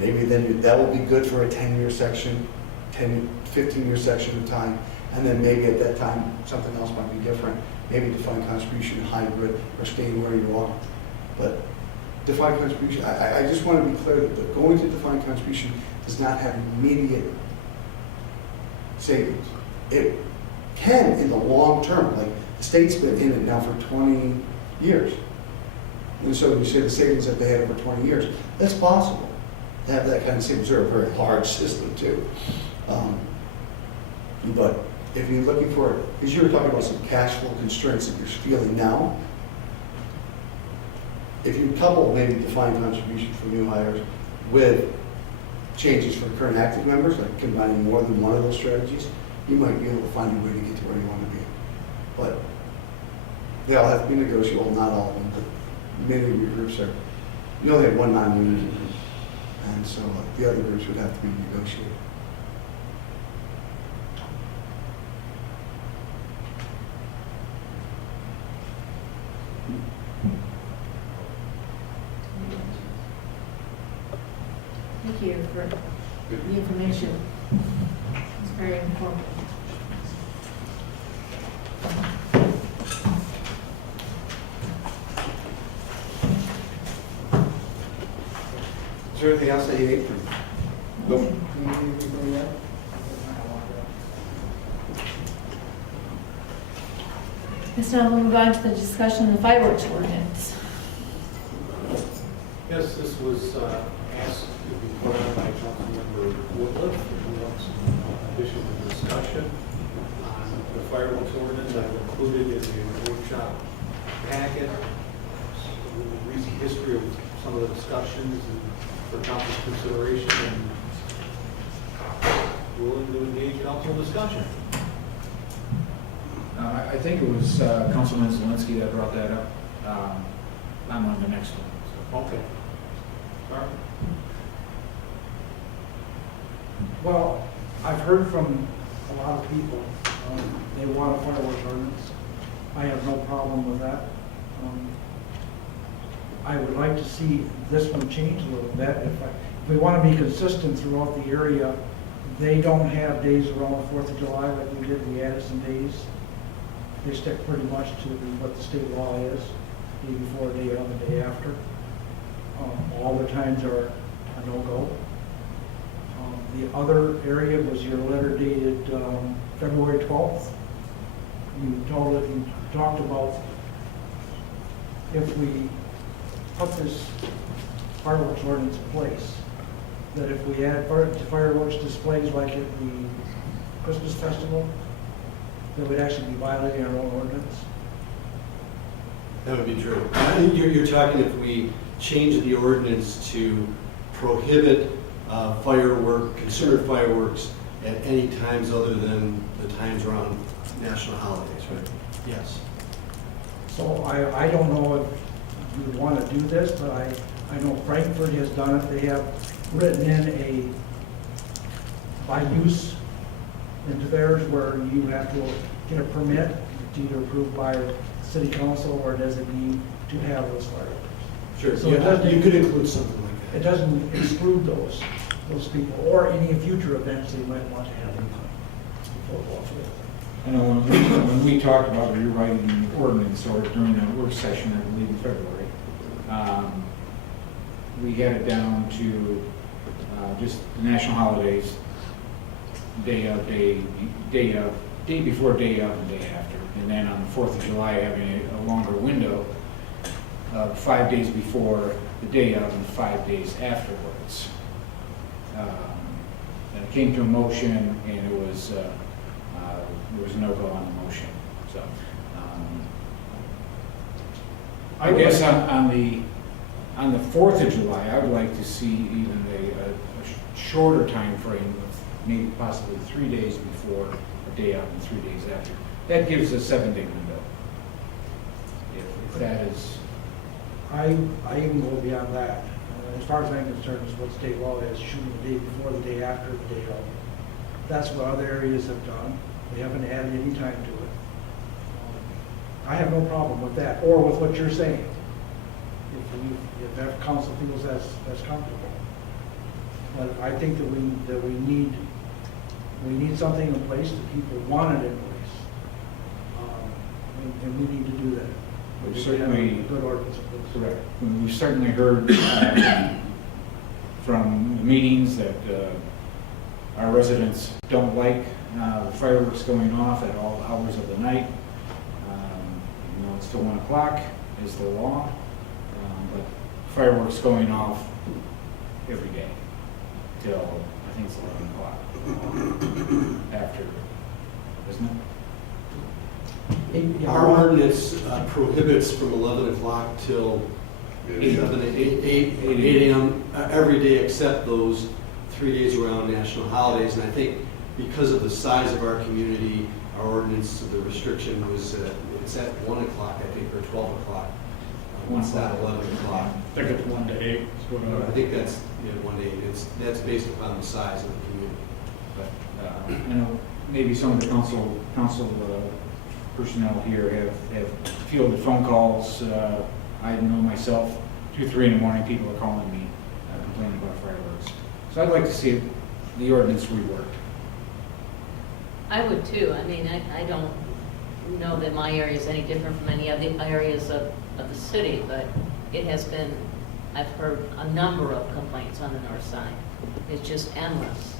Maybe then that will be good for a 10-year section, 15-year section of time, and then maybe at that time, something else might be different. Maybe defined contribution, hybrid, or staying where you are. But defined contribution, I just want to be clear that going to defined contribution does not have immediate savings. It can in the long term, like the state's been in it now for 20 years. And so you say the savings that they had over 20 years, that's possible. To have that kind of savings. They're a very large system too. But if you're looking for, because you were talking about some cash flow constraints that you're feeling now, if you couple maybe defined contribution for new hires with changes for current active members, like combining more than one of those strategies, you might be able to find a way to get to where you want to be. But they all have to be negotiable, not all of them, but many of your groups are, you only have one non-union, and so the other groups would have to be negotiated. Thank you for the information. It's very informative. Is there anything else that you need from? Nope. Now we'll move on to the discussion of the fireworks ordinance. Yes, this was asked to be put on by Councilmember Woodruff. We want some additional discussion on the fireworks ordinance. I've included in the workshop packet the recent history of some of the discussions and for council's consideration, and willing to engage council discussion. I think it was Councilman Zelinski that brought that up. I'm on the next one. So. Okay. Sorry. Well, I've heard from a lot of people, they want a fireworks ordinance. I have no problem with that. I would like to see this one change a little bit. If we want to be consistent throughout the area, they don't have days around the 4th of July like we did. We added some days. They stick pretty much to what the state law is, day before, day of, and day after. All the times are a no-go. The other area was your letter dated February 12th. You talked about if we put this fireworks ordinance in place, that if we add fireworks displays like at the Christmas festival, that would actually be violating our own ordinance. That would be true. You're talking if we change the ordinance to prohibit considered fireworks at any times other than the times around national holidays, right? Yes. So I don't know if you want to do this, but I know Frankfurt has done it. They have written in by use into theirs where you have to get a permit, it's either approved by city council or designee to have those fireworks. Sure, So it yeah, doesn't- you could include something like It that. doesn't exclude those people or any future events they might want to have in football field. I know when we talked about rewriting the ordinance, or during a work session, I believe in February, we had it down to just the national holidays, day before, day of, and day after. And then on the 4th of July, having a longer window of 5 days before the day of and 5 days afterwards. And it came to a motion, and it was, there was no vote on the motion. So, I guess on the 4th of July, I would like to see even a shorter time frame of maybe possibly 3 days before a day out and 3 days after. That gives a 7-day window. If that is, I even go beyond that. As far as I'm concerned, is what state law is, shooting the day before, the day after, the day of. That's what other areas have done. They haven't added any time to it. I have no problem with that, or with what you're saying. If that council feels that's comfortable. But I think that we need something in place that people want it in place. And we need to do that. we We certainly, have a good ordinance in place. correct. We've certainly heard from the meetings that our residents don't like the fireworks going off at all hours of the night. You know, it's till 1 o'clock is the law, but fireworks going off every day till, I think it's 11 o'clock after, isn't it? Our ordinance prohibits from 11 o'clock till 8 a.m. Every day except those 3 days around national holidays. And I think because of the size of our community, our ordinance, the restriction was, it's at 1 o'clock, I think, or 12 o'clock. It's not 11 o'clock. I think it's 1 to 8, is what I think that's 1 to 8. That's based upon the size of the community. But, I know maybe some of the council personnel here have fielded phone calls. I know myself, 2, 3 in the morning, people are calling me complaining about fireworks. So I'd like to see the ordinance reworked. I would too. I mean, I don't know that my area is any different from any other areas of the city, but it has been, I've heard a number of complaints on the north side. It's just endless,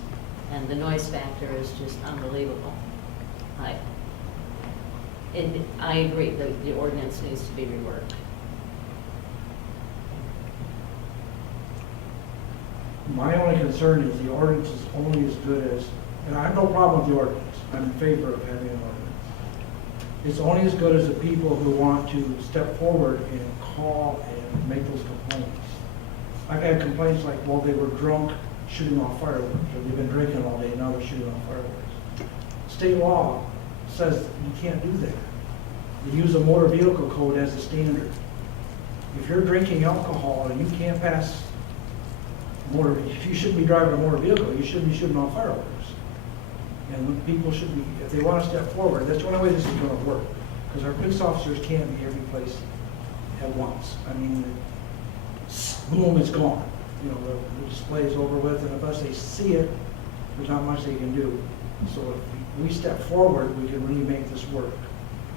and the noise factor is just unbelievable. I agree, the ordinance needs to be reworked. My only concern is the ordinance is only as good as, and I have no problem with the ordinance. I'm in favor of having an ordinance. It's only as good as the people who want to step forward and call and make those complaints. I've had complaints like, well, they were drunk shooting off fireworks, or they've been drinking all day, now they're shooting off fireworks. State law says you can't do that. They use a motor vehicle code as a standard. If you're drinking alcohol and you can't pass if you shouldn't be driving a motor vehicle, you shouldn't be shooting off fireworks. And when people should be, if they want to step forward, that's the only way this is going to work. Because our police officers can't be every place at once. I mean, boom, it's gone. You know, the display is over with, and unless they see it, there's not much they can do. So if we step forward, we can really make this work,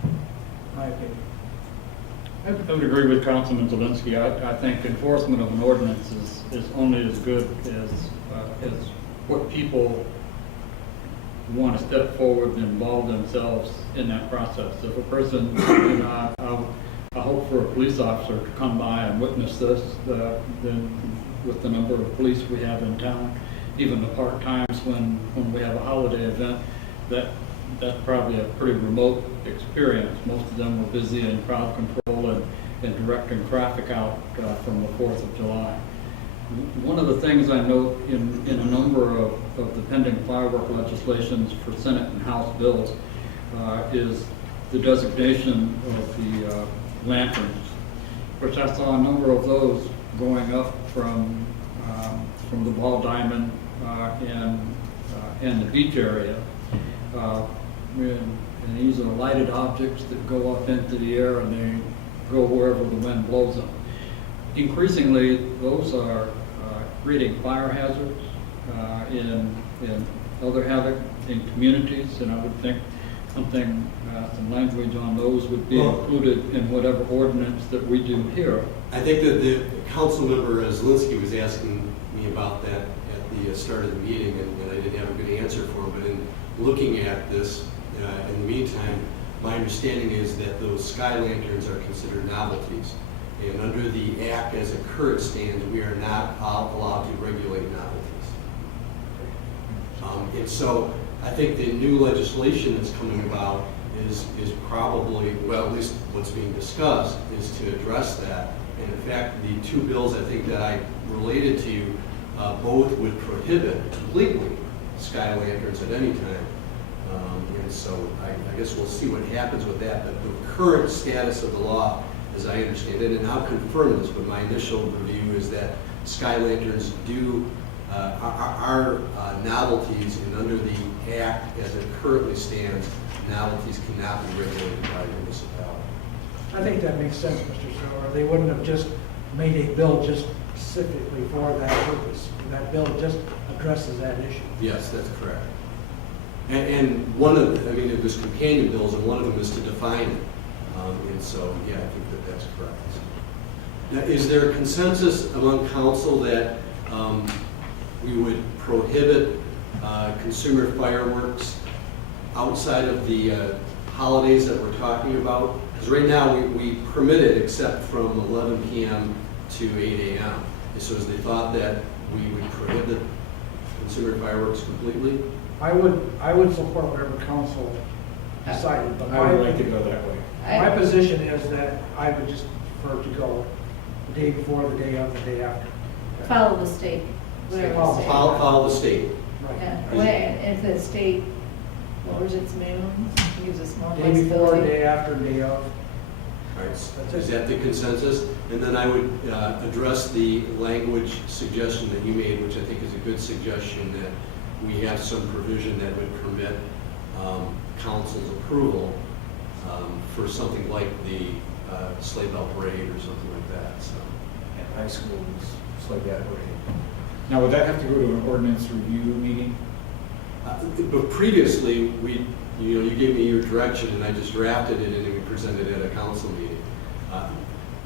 in my opinion. I would agree with Councilman Zelinski. I think enforcement of an ordinance is only as good as what people want to step forward and involve themselves in that process. If a person, you know, I hope for a police officer to come by and witness this, then with the number of police we have in town, even the part-times when we have a holiday event, that's probably a pretty remote experience. Most of them were busy in crowd control and directing traffic out from the 4th of July. One of the things I note in a number of the pending firework legislations for Senate and House bills is the designation of the lanterns, which I saw a number of those going up from the Ball Diamond and and the beach area. And these are lighted objects that go up into the air and they go wherever the wind blows them. Increasingly, those are creating fire hazards in other havoc in communities, and I would think something, some language on those would be included in whatever ordinance that we do here. I think that the council member Zelinski was asking me about that at the start of the meeting, and I didn't have a good answer for him, but in looking at this, in the meantime, my understanding is that those sky lanterns are considered novelties. And under the Act as it current stands, we are not allowed to regulate novelties. And so I think the new legislation that's coming about is probably, well, at least what's being discussed, is to address that. And in fact, the two bills I think that I related to you, both would prohibit completely sky lanterns at any time. And so I guess we'll see what happens with that. But the current status of the law, as I understand it, and I'll confirm this, but my initial review is that sky lanterns are novelties, and under the Act as it currently stands, novelties cannot be regulated by a municipality. I think that makes sense, Mr. Siller. They wouldn't have just made a bill just specifically for that purpose. That bill just addresses that issue. Yes, that's correct. And one of the, I mean, there's companion bills, and one of them is to define it. And so, yeah, I think that that's correct. Now, is there a consensus among council that we would prohibit consumer fireworks outside of the holidays that we're talking about? Because right now we permit it except from 11 p.m. to 8 a.m. So is the thought that we would prohibit consumer fireworks completely? I would support whatever council decided, but I would like to go that way. my position is that I would just prefer to go the day before, the day of, the day after. Follow the state, whatever the state. Follow the state. Right. Yeah, if the state lowers its minimum, it gives us more Day before, flexibility. day after, day of. All right, is that the consensus? And then I would address the language suggestion that you made, which I think is a good suggestion, that we have some provision that would permit council's approval for something like the sleigh bell parade or something like that, so. At high schools, it's like that way. Now, would that have to go to an ordinance review meeting? But previously, you gave me your direction, and I just drafted it, and we presented it at a council meeting.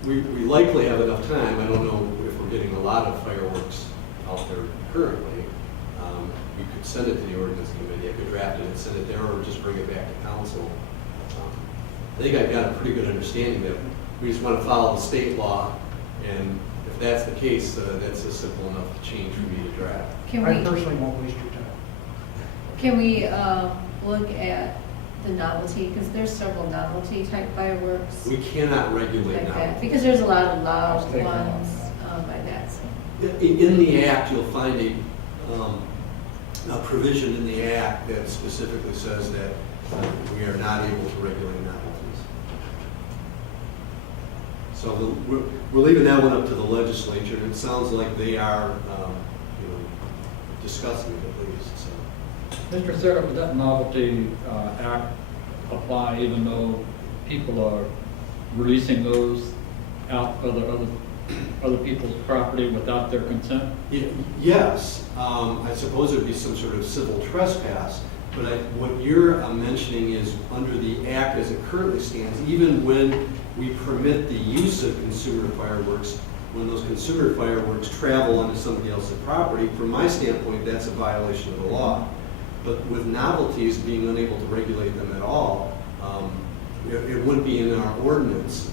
We likely have enough time. I don't know if we're getting a lot of fireworks out there currently. You could send it to the ordinance committee. I could draft it and send it there, or just bring it back to council. I think I've got a pretty good understanding that we just want to follow the state law, and if that's the case, that's a simple enough change for me to draft. Can I we, personally won't waste your time. can we look at the novelty, because there's several novelty type fireworks We cannot regulate like now. that, because there's a lot of loud Let's take that ones by that. So. In the Act, you'll find a provision in the Act that specifically says that we are not able to regulate novelties. So we're leaving that one up to the legislature, and it sounds like they are, discussing it at least, so. Mr. Sarah, would that novelty act apply even though people are releasing those out other people's property without their consent? Yes, I suppose it would be some sort of civil trespass, but what you're mentioning is under the Act as it currently stands, even when we permit the use of consumer fireworks, when those consumer fireworks travel onto somebody else's property, from my standpoint, that's a violation of the law. But with novelties, being unable to regulate them at all, it wouldn't be in our ordinance.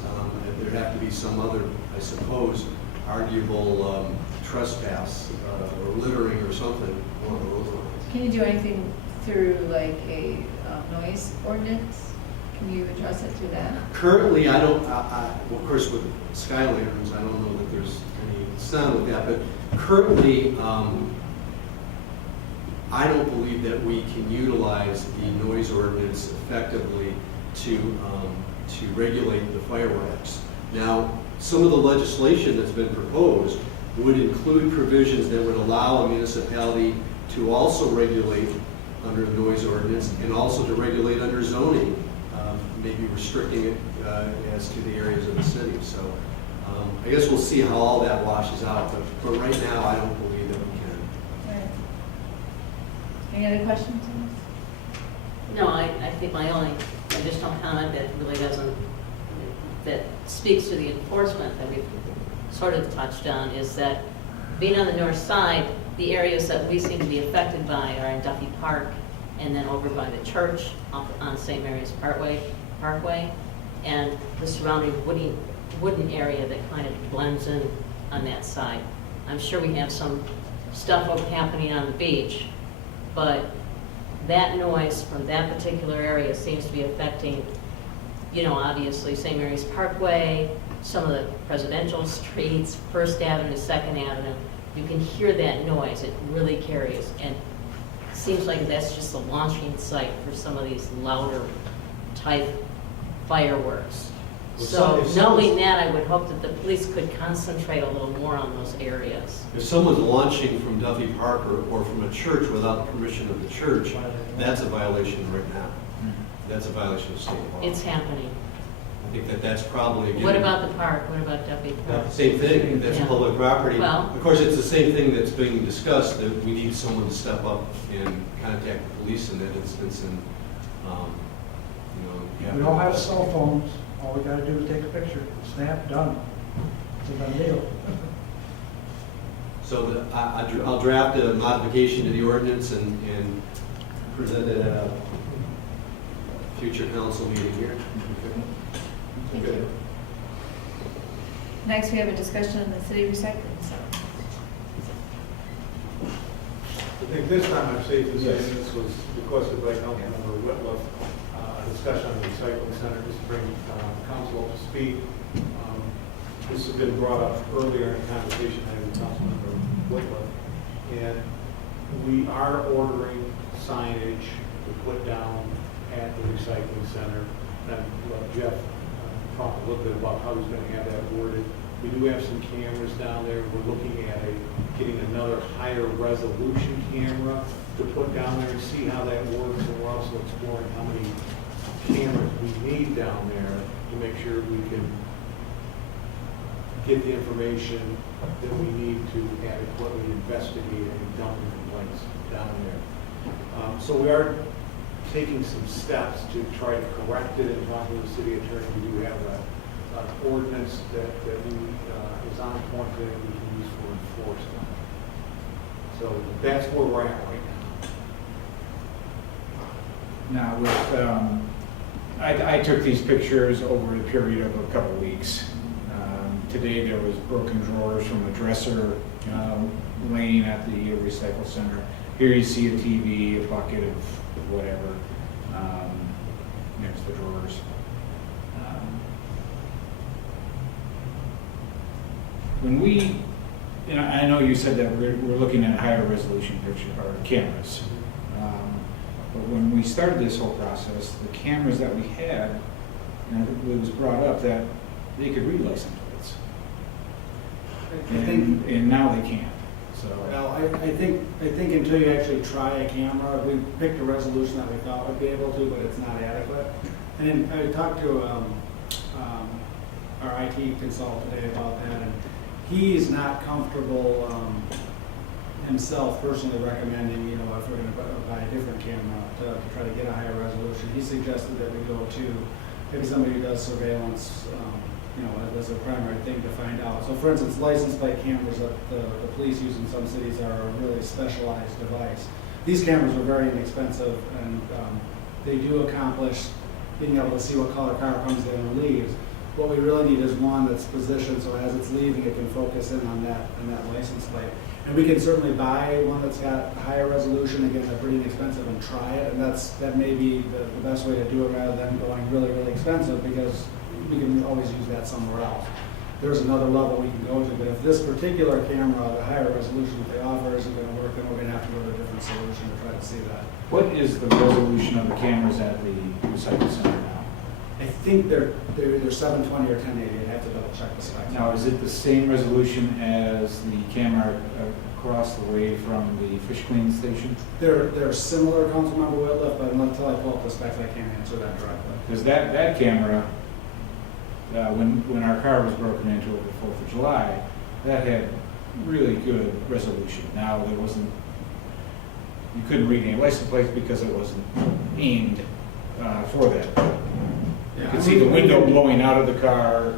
There'd have to be some other, I suppose, arguable trespass or littering or something along those lines. Can you do anything through like a noise ordinance? Can you address it through that? Currently, I don't, well, of course, with sky lanterns, I don't know that there's any sound with that, but currently, I don't believe that we can utilize the noise ordinance effectively to regulate the fireworks. Now, some of the legislation that's been proposed would include provisions that would allow a municipality to also regulate under the noise ordinance and also to regulate under zoning, maybe restricting it as to the areas of the city. So I guess we'll see how all that washes out, but right now I don't believe that we can. Right. Any other questions on this? No, I think my only additional comment that really doesn't, that speaks to the enforcement that we've sort of touched on is that being on the north side, the areas that we seem to be affected by are in Duffy Park and then over by the church on St. Mary's Parkway, and the surrounding wooden area that kind of blends in on that side. I'm sure we have some stuff happening on the beach, but that noise from that particular area seems to be affecting, you know, obviously St. Mary's Parkway, some of the residential streets, First Avenue, Second Avenue. You can hear that noise, it really carries, and it seems like that's just a launching site for some of these louder type fireworks. So knowing that, I would hope that the police could concentrate a little more on those areas. If someone's launching from Duffy Park or from a church without the permission of the church, that's a violation right now. That's a violation of state law. It's happening. I think that's probably, again. What about the park? What about Duffy Park? Same thing, that's Yeah. public property. Well- Of course, it's the same thing that's being discussed, that we need someone to step up and contact the police in that instance, and, you know. you We all have cell phones, all we gotta do is take a picture, snap, done. It's a done deal. So I'll draft a modification to the ordinance and present it at a future council meeting here. Thank you. Next, we have a discussion on the city recycling center. I think this time I'm safe to say this was requested by Councilmember Whitlow, a discussion on the recycling center, just to bring council up to speed. This has been brought up earlier in a conversation I had with Councilmember Whitlow. And we are ordering signage to put down at the recycling center. And I'll let Jeff talk a little bit about how he's going to have that worded. We do have some cameras down there. We're looking at getting another higher resolution camera to put down there and see how that works. And we're also exploring how many cameras we need down there to make sure we can get the information that we need to adequately investigate any dumping complaints down there. So we are taking some steps to try to correct it and talk to the city attorney. We do have an ordinance that is on point that we can use for enforcement. So that's where we're at right now. Now, with, I took these pictures over a period of a couple weeks. Today there was broken drawers from a dresser laying at the recycle center. Here you see a TV, a bucket of whatever. There's the drawers. When we, you know, I know you said that we're looking at higher resolution picture or cameras. But when we started this whole process, the cameras that we had, it was brought up that they could read license plates. And now they can't. So. Well, I think until you actually try a camera, we picked a resolution that we thought would be able to, but it's not adequate. And then I talked to our IT consultant today about that, and he's not comfortable himself personally recommending, you know, if we're going to buy a different camera to try to get a higher resolution. He suggested that we go to maybe somebody who does surveillance, you know, as a primary thing to find out. So for instance, license plate cameras that the police use in some cities are a really specialized device. These cameras are very inexpensive, and they do accomplish being able to see what color car comes in and leaves. What we really need is one that's positioned so as it's leaving, it can focus in on that license plate. And we can certainly buy one that's got higher resolution. Again, they're pretty inexpensive, and try it. And that may be the best way to do it rather than going really, really expensive, because we can always use that somewhere else. There's another level we can go to, but if this particular camera, the higher resolution that they offer, isn't going to work, then we're going to have to go to a different solution to try to see that. What is the resolution of the cameras at the recycle center now? I think they're either 720 or 1080, I'd have to double check the specs. Now, is it the same resolution as the camera across the way from the fish cleaning station? They're similar, Councilmember Whitliff, but until I pull up the specs, I can't answer that directly. Because that camera, when our car was broken into over the 4th of July, that had really good resolution. Now, there wasn't, you couldn't read any license plates because it wasn't aimed for that. You could see the window blowing out of the car,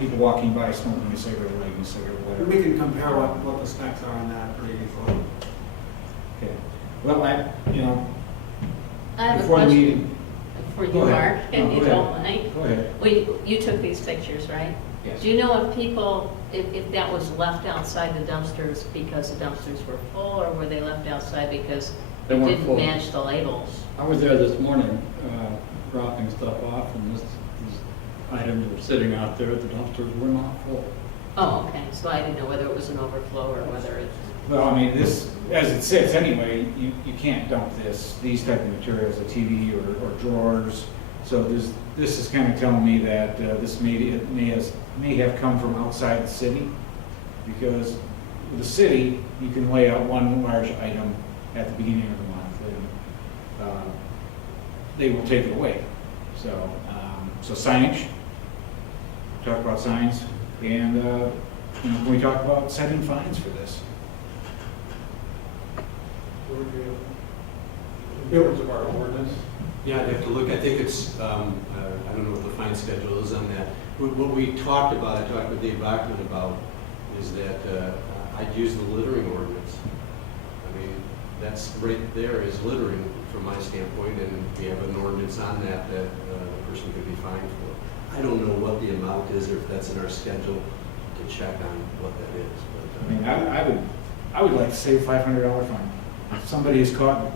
people walking by smoking a cigarette, lighting a cigarette, whatever. We can compare what the specs are on that pretty easily. Okay. Well, I have a before the question meeting. for you, Go ahead. Mark, if No, you go don't ahead. mind. Go ahead. You took these pictures, right? Yes. Do you know if people, if that was left outside the dumpsters because the dumpsters were full, or were they left outside because They it weren't didn't full. match the labels? I was there this morning, dropping stuff off, and these items were sitting out there, the dumpsters were not full. Oh, okay, so I didn't know whether it was an overflow or whether it's, Well, I mean, this, as it sits anyway, you can't dump these type of materials, a TV or drawers. So this is kind of telling me that this may have come from outside the city, because with the city, you can lay out one large item at the beginning of the month, and they will take it away. So, so signage, talk about signs, and can we talk about setting fines for this? In terms of our ordinance, Yeah, I'd have to look, I think it's, I don't know what the fine schedule is on that. What we talked about, I talked with Dave Bachman about, is that I'd use the littering ordinance. I mean, that's right there is littering from my standpoint, and we have an ordinance on that the person could be fined for. I don't know what the amount is, or if that's in our schedule to check on what that is. I mean, I would like to say a $500 fine. If somebody is caught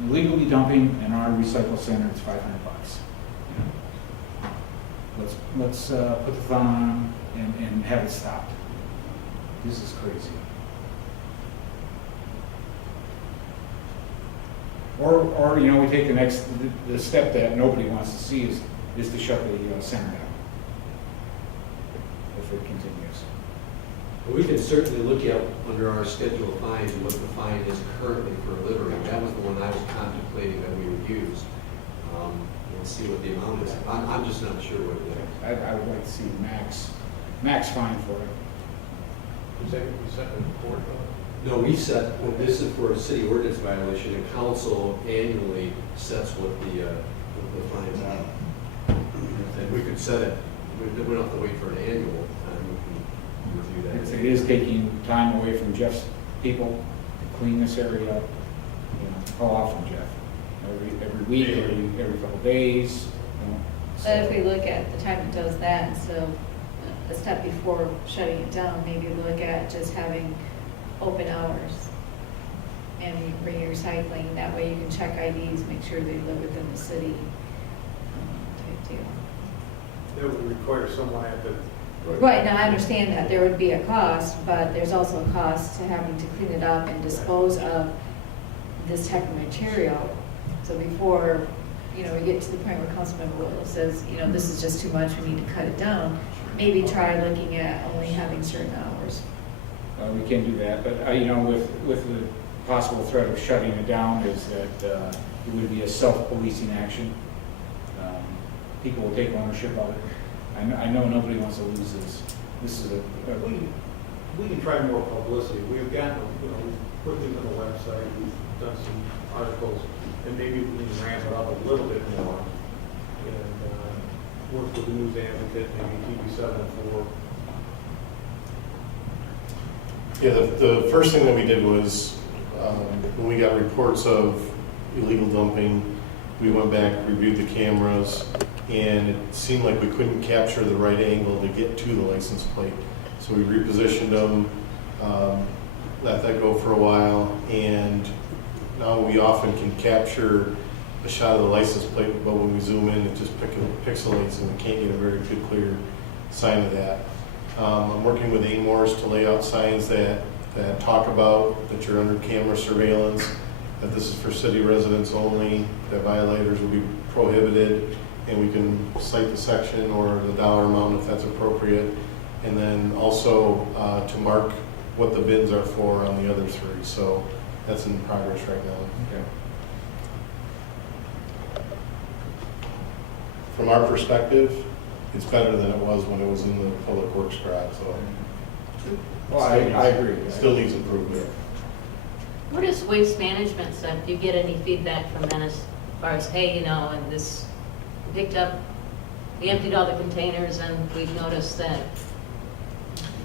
illegally dumping in our recycle center, it's $500. Let's put the thumb on and have it stopped. This is crazy. Or we take the step that nobody wants to see is to shut the center down if it continues. We can certainly look at, under our schedule of fines, what the fine is currently for littering. That was the one I was contemplating that we would use. We'll see what the amount is. I'm just not sure what it is. I would like to see max fine for it. is that going to be set in court? No, we set, well, this is for a city ordinance violation, and council annually sets what the fines are. And we could set it, we don't have to wait for an annual time, we can review that. It is taking time away from Jeff's people to clean this area up. How often, Jeff? Every week, every couple of days? But if we look at the time it does that, instead of a step before shutting it down, maybe look at just having open hours. And you bring your recycling, that way you can check IDs, make sure they live within the city type deal. That would require someone at the. Right, now I understand that there would be a cost, but there's also a cost to having to clean it up and dispose of this type of material. So before, we get to the point where Councilmember Whittle says, this is just too much, we need to cut it down, maybe try looking at only having certain hours. We can do that, but, with the possible threat of shutting it down is that it would be a self-policing action. People will take ownership of it. I know nobody wants to lose this. This is We can try more publicity. We've gotten, we've put things on the website, we've done some articles, and maybe we can ramp it up a little bit more. And work with the News Advocate, maybe TV7 and 4. Yeah, the first thing that we did was, when we got reports of illegal dumping, we went back, reviewed the cameras, and it seemed like we couldn't capture the right angle to get to the license plate. So we repositioned them, let that go for a while, and now we often can capture a shot of the license plate, but when we zoom in, it just pixelates and we can't get a very good, clear sign of that. I'm working with Amores to lay out signs that talk about that you're under camera surveillance, that this is for city residents only, that violators will be prohibited, and we can cite the section or the dollar amount if that's appropriate. And then also to mark what the bins are for on the other three. So that's in progress right now. Okay. From our perspective, it's better than it was when it was in the public works garage, so. Well, I agree. Still needs improvement. What is waste management said? Do you get any feedback from them as far as, hey, you know, and this picked up, we emptied all the containers and we've noticed that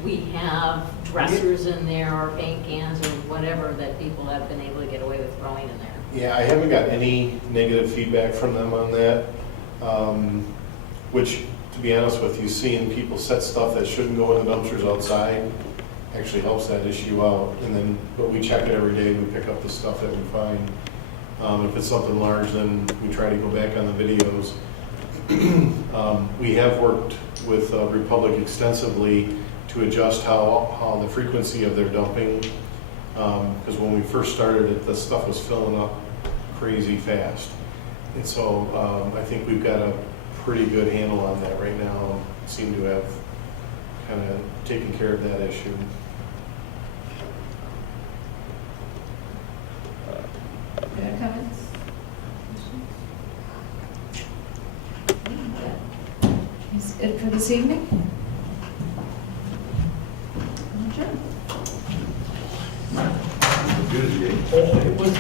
we have dressers in there or paint cans or whatever that people have been able to get away with throwing in there? Yeah, I haven't got any negative feedback from them on that, which, to be honest with you, seeing people set stuff that shouldn't go in the dumpsters outside actually helps that issue out. And then, but we check it every day, we pick up the stuff that we find. If it's something large, then we try to go back on the videos. We have worked with Republic extensively to adjust how the frequency of their dumping, because when we first started it, the stuff was filling up crazy fast. And so I think we've got a pretty good handle on that right now, seem to have kind of taken care of that issue. Any other comments? Is it for this evening? Adjourned. It was